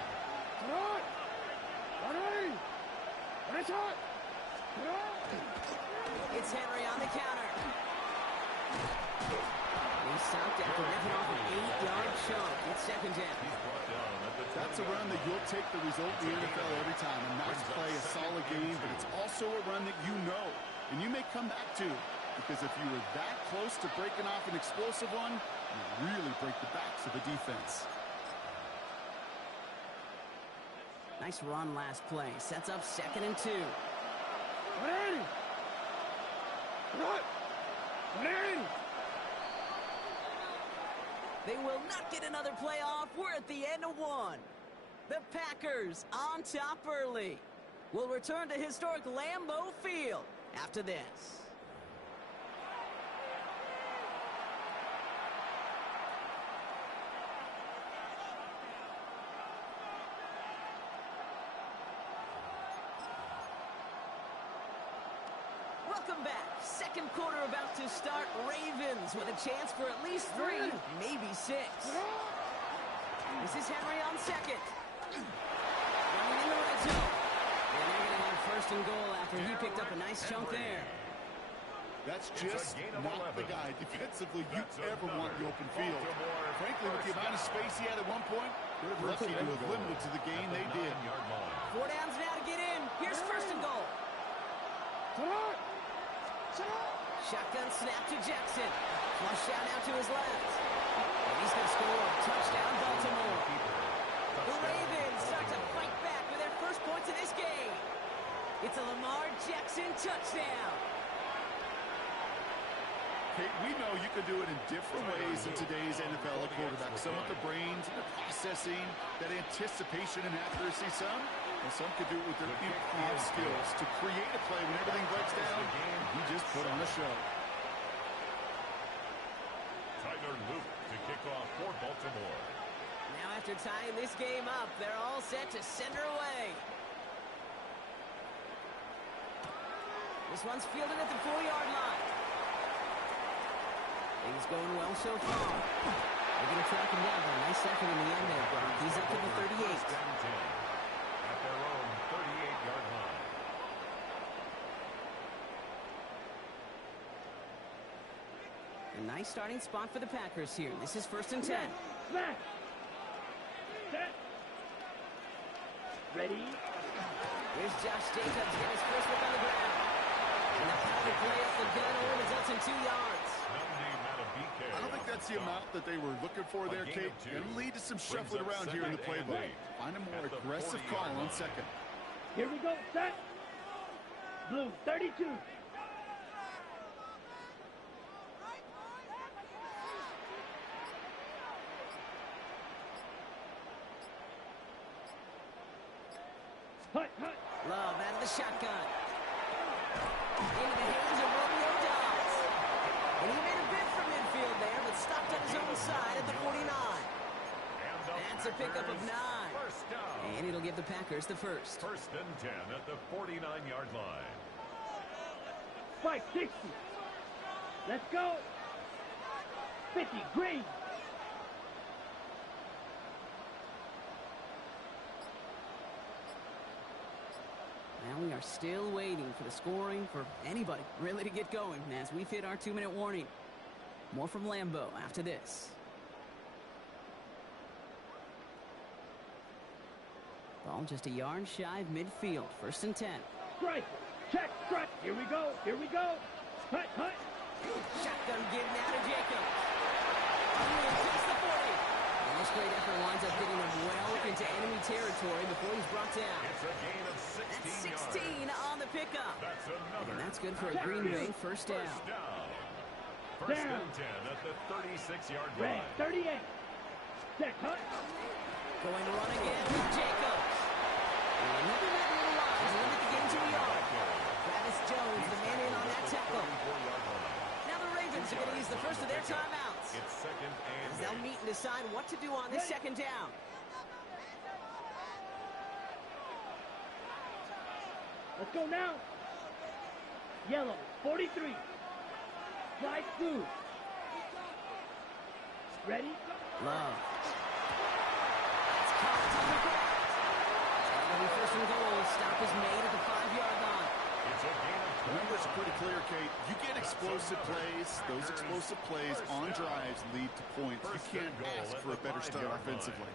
It's Henry on the counter. He's stopped after ripping off an 8-yard chunk. It's second down. That's a run that you'll take the result in the NFL every time. A nice play, a solid game, but it's also a run that you know, and you may come back to, because if you were that close to breaking off an explosive one, you really break the backs of the defense. Nice run last play. Sets up 2nd and 2. They will not get another play off. We're at the end of 1. The Packers on top early. We'll return to historic Lambeau Field after this. Welcome back. Second quarter about to start. Ravens with a chance for at least 3, maybe 6. This is Henry on second. Running in the red zone. And they're going to have first and goal after he picked up a nice chunk there. That's just not the guy defensively you ever want in the open field. Frankly, with the amount of space he had at one point, they're lucky to have limited to the gain they did. 4 downs now to get in. Here's first and goal. Shotgun snap to Jackson. Flush out now to his left. And he's going to score. Touchdown, Baltimore. The Ravens start to fight back with their first points of this game. It's a Lamar Jackson touchdown. Hey, we know you can do it in different ways in today's NFL at quarterback. Some with the brains and the processing, that anticipation and accuracy. Some could do it with their improv skills to create a play when everything breaks down. He just put on a show. Tyler Luke to kick off for Baltimore. Now after tying this game up, they're all set to send her away. This one's fielded at the 4-yard line. Things going well so far. They're going to track him down. Nice effort in the end there, Brock. He's up to the 38. At their own 38-yard line. A nice starting spot for the Packers here. This is first and 10. Set. Ready? Here's Josh Jacobs getting his first look on the ground. And the power play up the gun only results in 2 yards. I don't think that's the amount that they were looking for there, Kate. Going to lead to some shuffling around here in the playbook. Find a more aggressive call on second. Here we go. Set. Blue 32. Hut. Love out of the shotgun. Into the hands of Romeo Dobbs. And he made a bid for midfield there, but stopped on his own side at the 49. That's a pickup of 9. And it'll give the Packers the first. First and 10 at the 49-yard line. Spike 60. Let's go. 50. Green. are still waiting for the scoring for anybody really to get going as we've hit our 2-minute warning. More from Lambeau after this. Ball just a yard shy of midfield. 1st and 10. Strike. Check. Strike. Here we go. Here we go. Hut. Shotgun give now to Jacobs. Just the 40. And this great effort winds up getting him well into enemy territory before he's brought down. It's a gain of 16 That's 16 yards. on the pickup. That's another. And that's good for a Green Bay first down. First and 10 at the 36-yard line. 38. Check. Hut. Going to run again with Jacobs. And he'll be that little line to limit the game to a yard. Travis Jones, the man in on that tackle. Now the Ravens are going to use the first of their timeouts. It's second and As they'll meet and decide what to do on this second down. Let's go now. Yellow. 43. Slide through. Ready? Love. It's caught on the ground. Targeting 1st and goal. Stop is made at the 5-yard line. it's a gain of The numbers are pretty clear, Kate. You get explosive plays. Those explosive plays on drives lead to points. You can't ask for a better start offensively.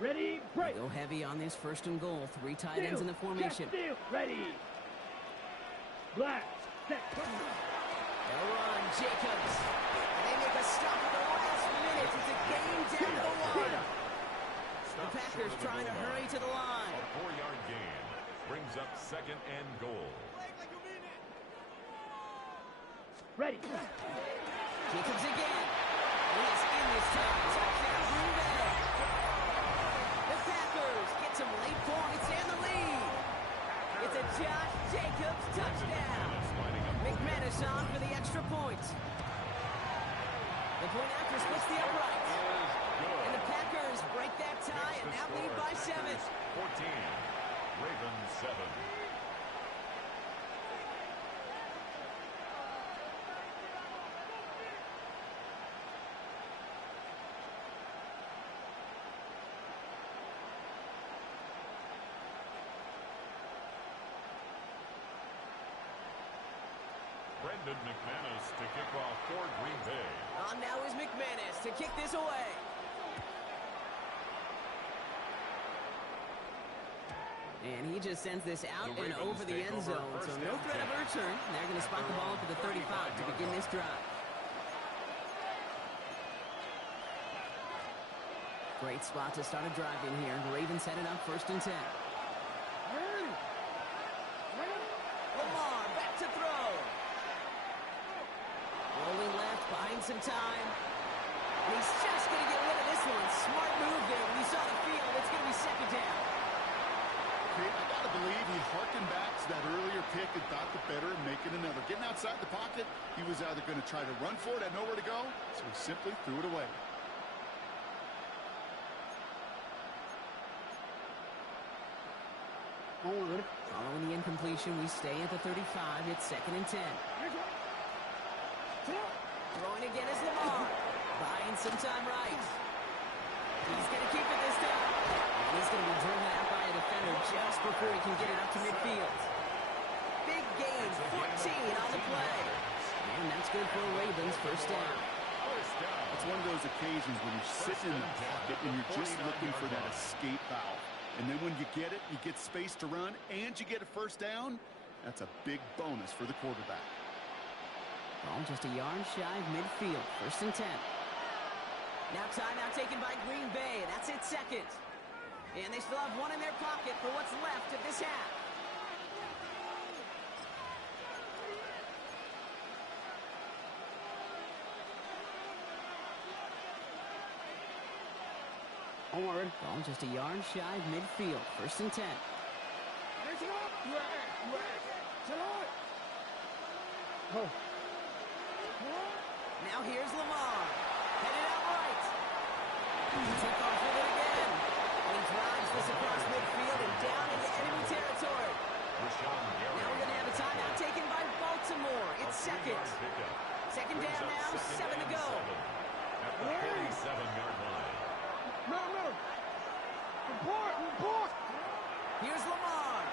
Ready? Break. Go heavy on this 1st and goal. 3 tight ends in the formation. Steal. Ready. Black. Set. They'll run. Jacobs. And they make a stop at the last minute. It's a game down to the 1. The Packers trying to hurry to the line. A 4-yard gain brings up second and goal. Ready. Jacobs again. He is in this time. Touchdown Green Bay. The Packers get some late points and the lead. It's a Josh Jacobs touchdown. McManus on for the extra point. The point after splits the uprights. And the Packers break that tie and now lead by 7. 14. Ravens 7. Brendan McManus to kick off for Green Bay. On now is McManus to kick this away. And he just sends this out and over the end zone. So no threat of a return. They're going to spot the ball up at the 35 to begin this drive. Great spot to start a drive in here. The Ravens headed up 1st and 10. Lamar back to throw. Rolling left, buying some time. And he's just going to get rid of this one. Smart move there. When you saw the field, it's going to be 2nd down. Okay, I got to believe he harkened back to that earlier pick and thought the better of making another. Getting outside the pocket, he was either going to try to run for it, had nowhere to go, so he simply threw it away. Following the incompletion, we stay at the 35. It's 2nd and 10. Throwing again is Lamar. Buying some time right. He's going to keep it this time. And he's going to be driven out by a defender just before he can get it up to midfield. Big gain, 14 on the play. And that's good for Ravens first down. It's one of those occasions when you're sitting in the pocket and you're just looking for that escape valve. And then when you get it, you get space to run, and you get a first down. That's a big bonus for the quarterback. Ball just a yard shy of midfield. 1st and 10. Now timeout taken by Green Bay. That's it, 2nd. And they still have one in their pocket for what's left of this half. Ball just a yard shy of midfield. 1st and 10. Now here's Lamar. Headed out right. Took off with it again. And he drives this across midfield and down into enemy territory. Now we're going to have a timeout taken by Baltimore. It's 2nd. 2nd down now, 7 to go. At the 37-yard line. No. Report. Here's Lamar.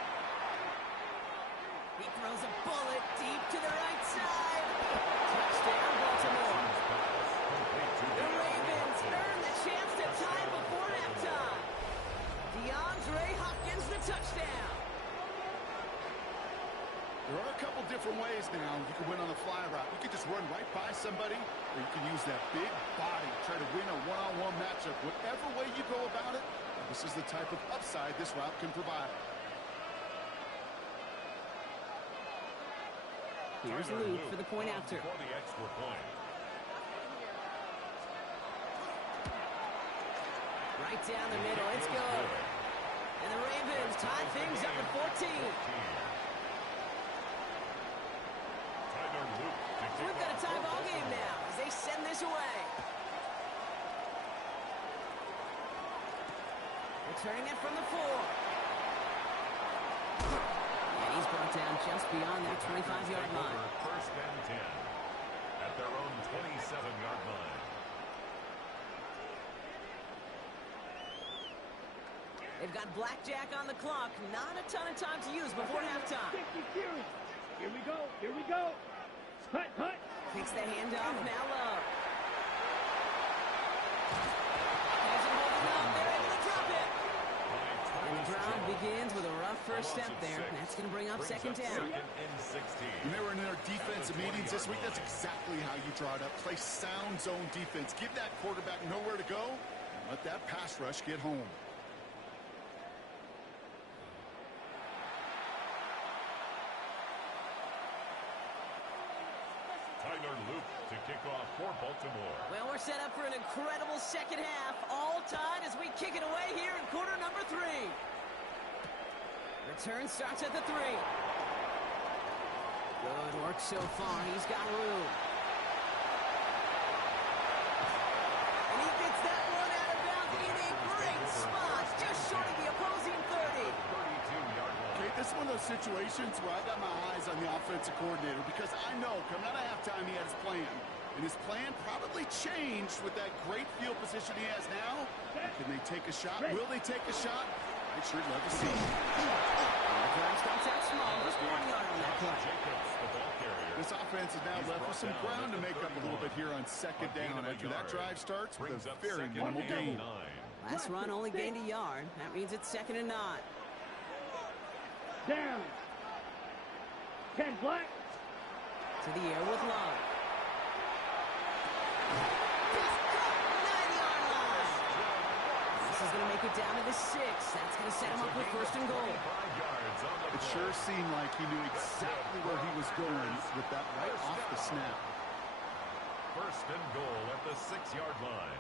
different ways now. You can win on the fly route. You can just run right by somebody, or you can use that big body, try to win a one-on-one matchup. Whatever way you go about it, this is the type of upside this route can provide. Here's Luke for the point after. For the extra point. Right down the middle. It's good. And the Ravens tie things up at 14. So we've got a tie ball game now as they send this away. Returning it from the 4. And he's brought down just beyond that 25-yard line. First and 10 at their own 27-yard line. They've got blackjack on the clock. Not a ton of time to use before halftime. Here we go. Here we go. Hut, hut. Takes the handoff. Now Love. There's him holding up. They're able to drop it. And the drive begins with a rough first step there. That's going to bring up second down. When they were in their defensive meetings this week, that's exactly how you draw it up. Play sound zone defense. Give that quarterback nowhere to go. And let that pass rush get home. To kick off for Baltimore. Well, we're set up for an incredible second half. All tied as we kick it away here in quarter number 3. Return starts at the 3. Good work so far. He's got room. And he gets that one out of bounds in a great spot. Just short of the opposing 30. 32-yard line. Okay, this is one of those situations where I got my eyes on the offensive coordinator because I know coming out of halftime he had his plan. And his plan probably changed with that great field position he has now. Can they take a shot? Will they take a shot? I'd sure love to see. Drive starts out small. Just 1 yard on that play. This offense is now left with some ground to make up a little bit here on second down. After that drive starts with a very minimal gain. Last run only gained a yard. That means it's 2nd and 9. Down. 10 black. To the air with Love. 9-yard line. This is going to make it down to the 6. That's going to set him up with 1st and goal. It sure seemed like he knew exactly where he was going with that right off the snap. 1st and goal at the 6-yard line.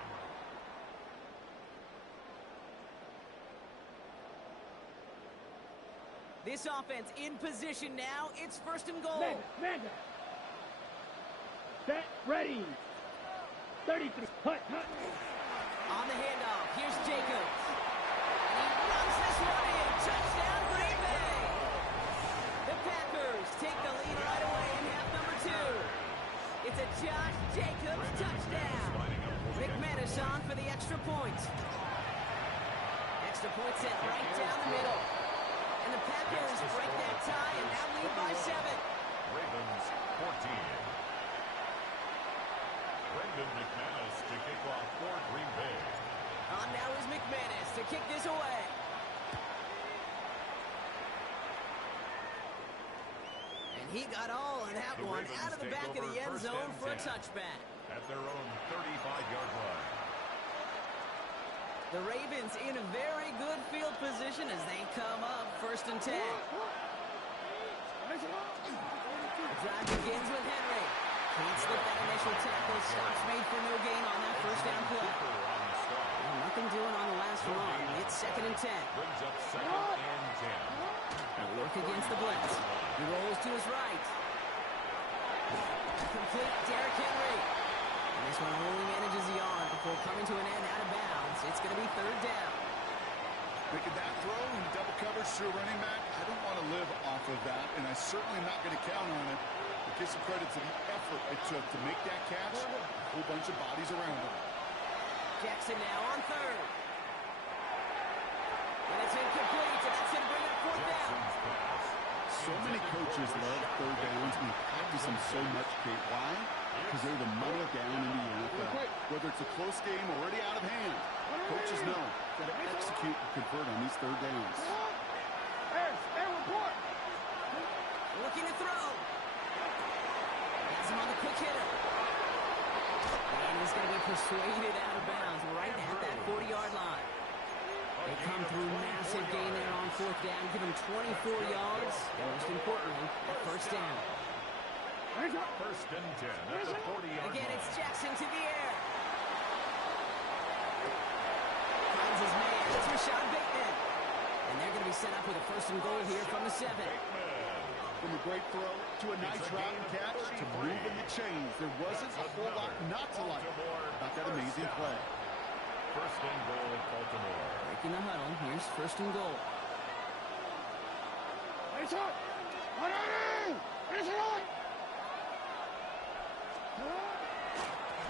This offense in position now. It's 1st and goal. Manda. Set. Ready. 33. Hut, hut. On the handoff, here's Jacobs. And he runs this one in. Touchdown, Green Bay. The Packers take the lead right away in half number 2. It's a Josh Jacobs touchdown. McManus on for the extra point. Extra point set right down the middle. And the Packers break that tie and now lead by 7. Ravens 14. Brendan McManus to kick off for Green Bay. On now is McManus to kick this away. And he got all of that one out of the back of the end zone for a touchback. At their own 35-yard line. The Ravens in a very good field position as they come up 1st and 10. The drive begins with Henry. Can't slip that initial tackle. Stops made for no gain on that 1st down play. Well, nothing doing on the last run. It's 2nd and 10. Brings up 2nd and 10. He'll work against the blitz. He rolls to his right. Complete Derrick Henry. And this one only manages the yard before coming to an end out of bounds. It's going to be 3rd down. Making that throw in double coverage to a running back, I don't want to live off of that, and I'm certainly not going to count on it. But give some credit to the effort it took to make that catch. A whole bunch of bodies around him. Jackson now on 3rd. And it's incomplete, and that's going to bring up 4th down. So many coaches love 3rd downs and practice them so much, Kate. Why? Because they're the money down in the NFL. Whether it's a close game already out of hand, coaches know got to execute and convert on these 3rd downs. Report. Looking to throw. him on the quick hitter. And he's going to be persuaded out of bounds right at that 40-yard line. They come through massive gain there on fourth down, give him 24 yards, and most importantly, a first down. First and 10 at the 40-yard line. Again, it's Jackson to the air. Finds his man. It's Rashad Bateman. And they're going to be set up with a first and goal here from the 7. From a great throw to a nice route and catch to moving the chains. There wasn't a whole lot not to like about that amazing play. First and goal, Baltimore. Breaking the huddle. Here's first and goal.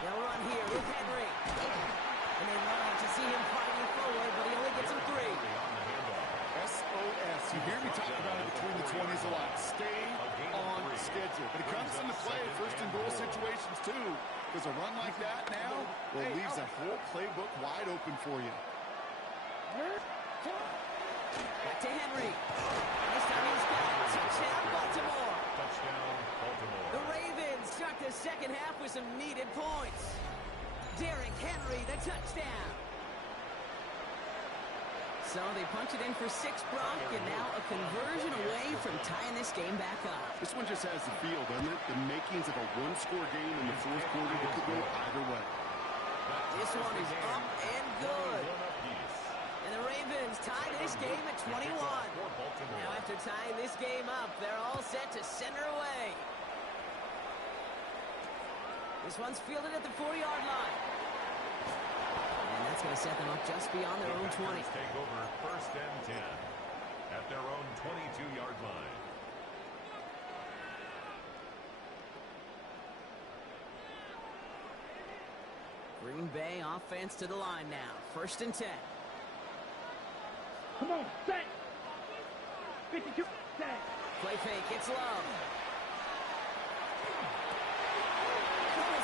They'll run here with Henry. And they run to see him fighting forward, but he only gets him 3. SOS. You hear me talk about it between the 20s a lot. Stay on schedule. But it comes into play first and goal situations too. Because a run like that now, well, leaves that whole playbook wide open for you. Back to Henry. This time he's got it. Touchdown, Baltimore. Touchdown, Baltimore. The Ravens start the second half with some needed points. Derrick Henry, the touchdown. So they punch it in for 6, Brock, and now a conversion away from tying this game back up. This one just has the feel, doesn't it? The makings of a one-score game in the fourth quarter that could go either way. This one is up and good. And the Ravens tie this game at 21. Now after tying this game up, they're all set to center away. This one's fielded at the 4-yard line. And that's going to set them up just beyond their own 20. Take over first and 10 at their own 22-yard line. Green Bay offense to the line now. First and 10. Come on, set. 52, set. Play fake, it's Love.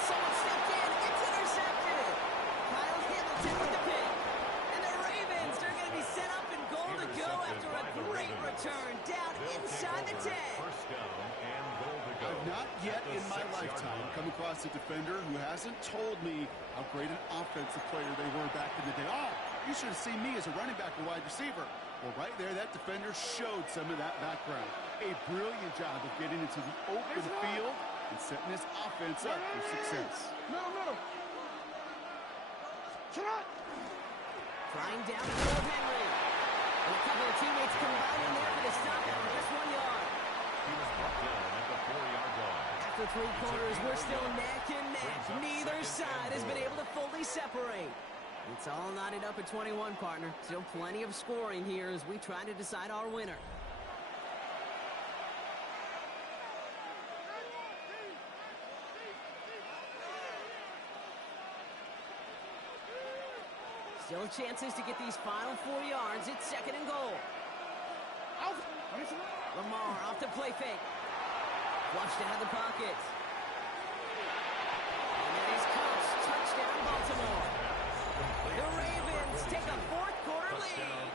Someone stepped in, it's intercepted. Kyle Hamilton with the pick. And the Ravens are going to be set up and goal to go after a great return down inside the 10. First down and goal to go. I've not yet in my lifetime come across a defender who hasn't told me how great an offensive player they were back in the day. Oh, you should have seen me as a running back or wide receiver. Well, right there, that defender showed some of that background. A brilliant job of getting into the open field and setting this offense up for success. Flying down the middle of Henry. And a couple of teammates combining there for the stop after just 1 yard. He was brought down at the 4-yard line. After 3 quarters, we're still neck and neck. Neither side has been able to fully separate. It's all knotted up at 21, partner. Still plenty of scoring here as we try to decide our winner. Still chances to get these final 4 yards. It's second and goal. Lamar off the play fake. Flushed out of the pocket. And that is Coach. Touchdown, Baltimore. The Ravens take a fourth-quarter lead.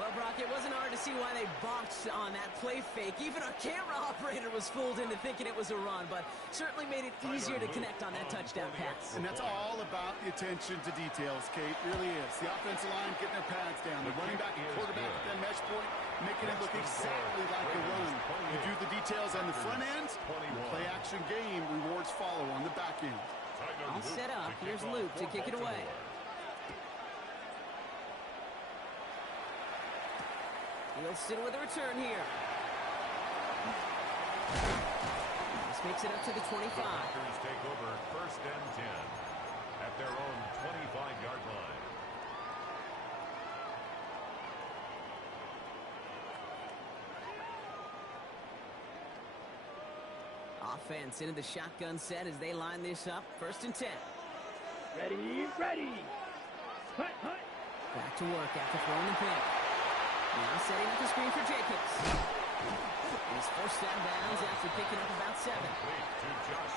Well, Brock, it wasn't hard to see why they botched on that play fake. Even our camera operator was fooled into thinking it was a run, but certainly made it easier to connect on that touchdown pass. And that's all about the attention to details, Kate. It really is. The offensive line getting their pads down. The running back and quarterback at that mesh point, making it look exactly like a run. You do the details on the front end, the play-action game rewards follow on the back end. All set up. Here's Luke to kick it away. He'll sit with a return here. This makes it up to the 25. The Packers take over first and 10 at their own 25-yard line. Offense into the shotgun set as they line this up. First and 10. Ready. Hut. Back to work after throwing the pick. Now setting up the screen for Jacobs. He's first down bounds after picking up about 7.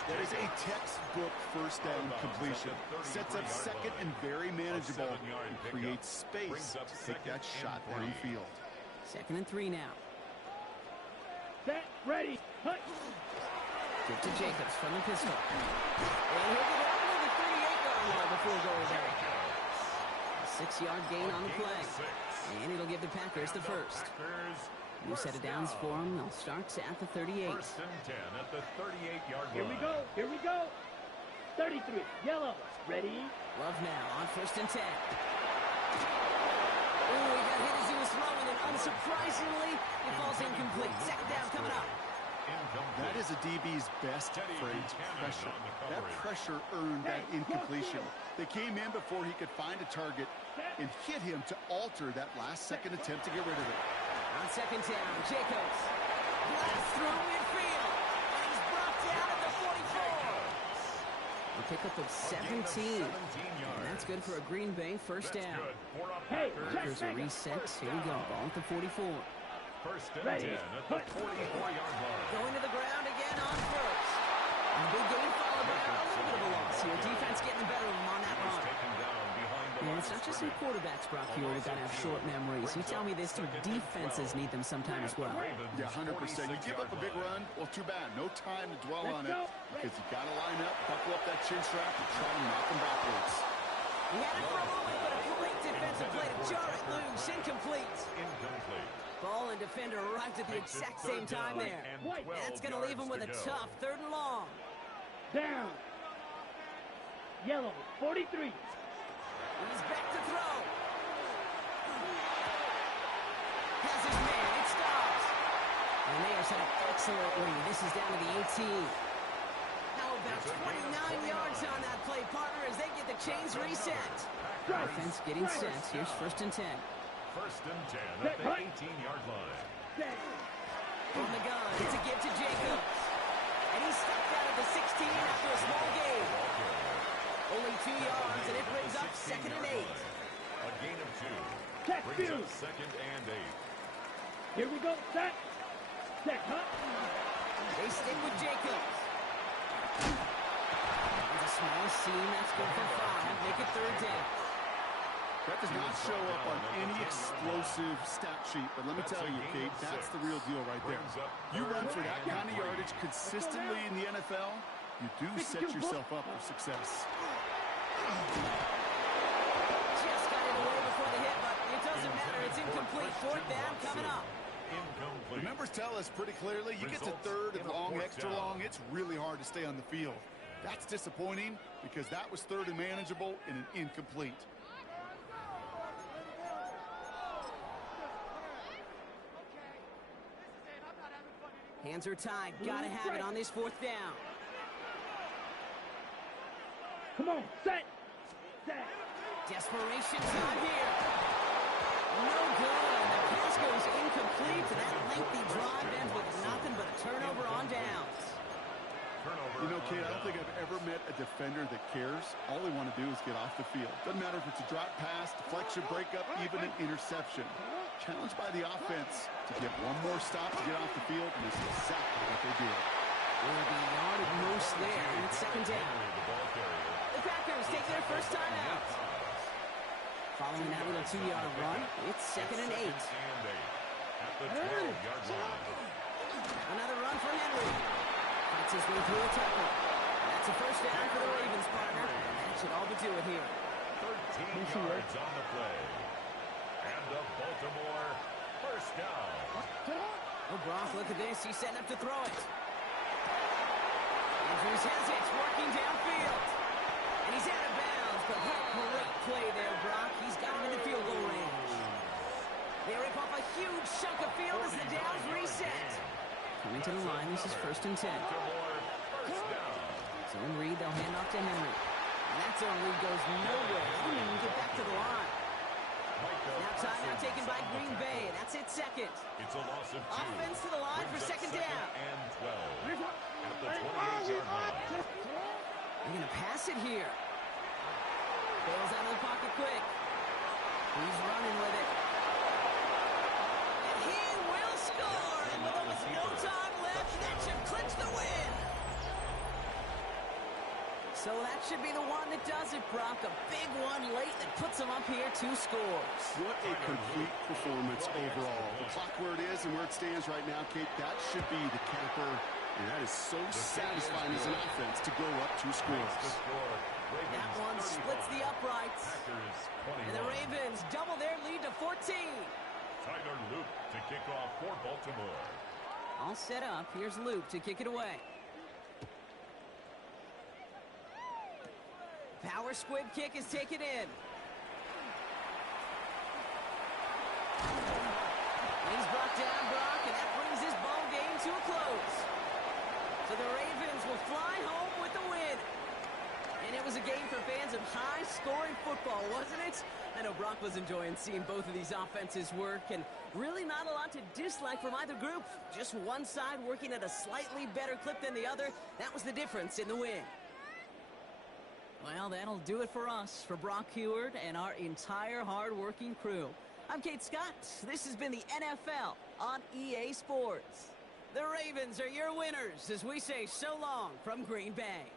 That is a textbook first down completion. Sets up second and very manageable and creates space to take that shot downfield. Second and 3 now. Set. Ready. Hut. Give to Jacobs from the pistol. And he'll get out to the 38-yard line before going down. A 6-yard gain on the play. And it'll give the Packers the first. New set of downs for them. They'll start at the 38. First and 10 at the 38-yard line. Here we go. Here we go. 33. Yellow. Ready. Love now on first and 10. Oh, he got hit as he was throwing, and unsurprisingly, it falls incomplete. Second down coming up. That is a DB's best phrase, pressure. That pressure earned that incompletion. They came in before he could find a target and hit him to alter that last-second attempt to get rid of it. On second down, Jacobs. Blast through midfield. And he's brought down at the 44. A pickup of 17. And that's good for a Green Bay first down. Hey, Packers are reset. Here we go. Ball at the 44. First and 10 at the 44-yard line. Going to the ground again on first. A big gain followed by a little bit of a loss here. Defense getting the better of him on that run. And it's not just some quarterbacks, Brock, here who got to have short memories. You tell me this too, defenses need them sometime as well. Yeah, 100%. You give up a big run, well, too bad. No time to dwell on it because you got to line up, buckle up that chin strap, and try to knock them backwards. He had it for a moment, but a great defensive play to jar it loose. Incomplete. Ball and defender arrived at the exact same time there. That's going to leave him with a tough 3rd and long. Down. Yellow. 43. He's back to throw. Has his man. It stops. And they are set up excellently. This is down to the 18. How about 29 yards on that play, partner, as they get the chains reset. Defense getting set. Here's first and 10. First and 10 at the 18-yard line. On the gun, it's a give to Jacobs. And he's stopped out at the 16 after a small gain. Only 2 yards, and it brings up 2nd and 8. A gain of 2. Brings up 2nd and 8. Here we go. Set. Set. Hut. They stick with Jacobs. There's a small seam. That's good for 5. Make it 3rd down. That does not show up on any explosive stat sheet, but let me tell you, Kate, that's the real deal right there. You run for that kind of yardage consistently in the NFL, you do set yourself up for success. Just got it away before the hit, but it doesn't matter. It's incomplete. 4th down coming up. The numbers tell us pretty clearly, you get to 3rd and long, extra long, it's really hard to stay on the field. That's disappointing because that was 3rd and manageable and an incomplete. Hands are tied. Gotta have it on this 4th down. Come on. Set. Set. Desperation time here. No good. The pass goes incomplete. That lengthy drive ends with nothing but a turnover on downs. You know, Kate, I don't think I've ever met a defender that cares. All they want to do is get off the field. Doesn't matter if it's a drop pass, deflection, breakup, even an interception. Challenged by the offense to get one more stop to get off the field, and this is exactly what they did. Will be yard at most there, and it's 2nd down. The Packers take their first time out. Following that little 2-yard run, it's 2nd and 8. Another run for Henry. Fights his way through a tackle. That's a first down for the Ravens, partner. That should all but do it here. 13 yards on the play. And the Baltimore first down. Oh, Brock, look at this. He's setting up to throw it. Andrews has it, working downfield. And he's out of bounds, but what a great play there, Brock. He's got him in the field goal range. They rip off a huge chunk of field as the downs reset. Coming to the line, this is first and 10. Zone read, they'll hand off to Henry. And that zone read goes nowhere. He didn't even get back to the line. Now timeout taken by Green Bay. That's it, 2nd. It's a loss of 2. Offense to the line for 2nd down. And 12 at the 28-yard line. They're going to pass it here. Bails out of the pocket quick. He's running with it. And he will score. And with almost no time left, that should clinch the win. So that should be the one that does it, Brock. A big one late that puts them up here 2 scores. What a complete performance overall. The clock where it is and where it stands right now, Kate, that should be the capper. And that is so satisfying as an offense to go up 2 scores. That one splits the uprights. And the Ravens double their lead to 14. Tyler Luke to kick off for Baltimore. All set up. Here's Luke to kick it away. Power squib kick is taken in. He's brought down, Brock, and that brings this ball game to a close. So the Ravens will fly home with the win. And it was a game for fans of high-scoring football, wasn't it? I know Brock was enjoying seeing both of these offenses work, and really not a lot to dislike from either group. Just one side working at a slightly better clip than the other. That was the difference in the win. Well, that'll do it for us, for Brock Heward and our entire hard-working crew. I'm Kate Scott. This has been the NFL on EA Sports. The Ravens are your winners as we say so long from Green Bay.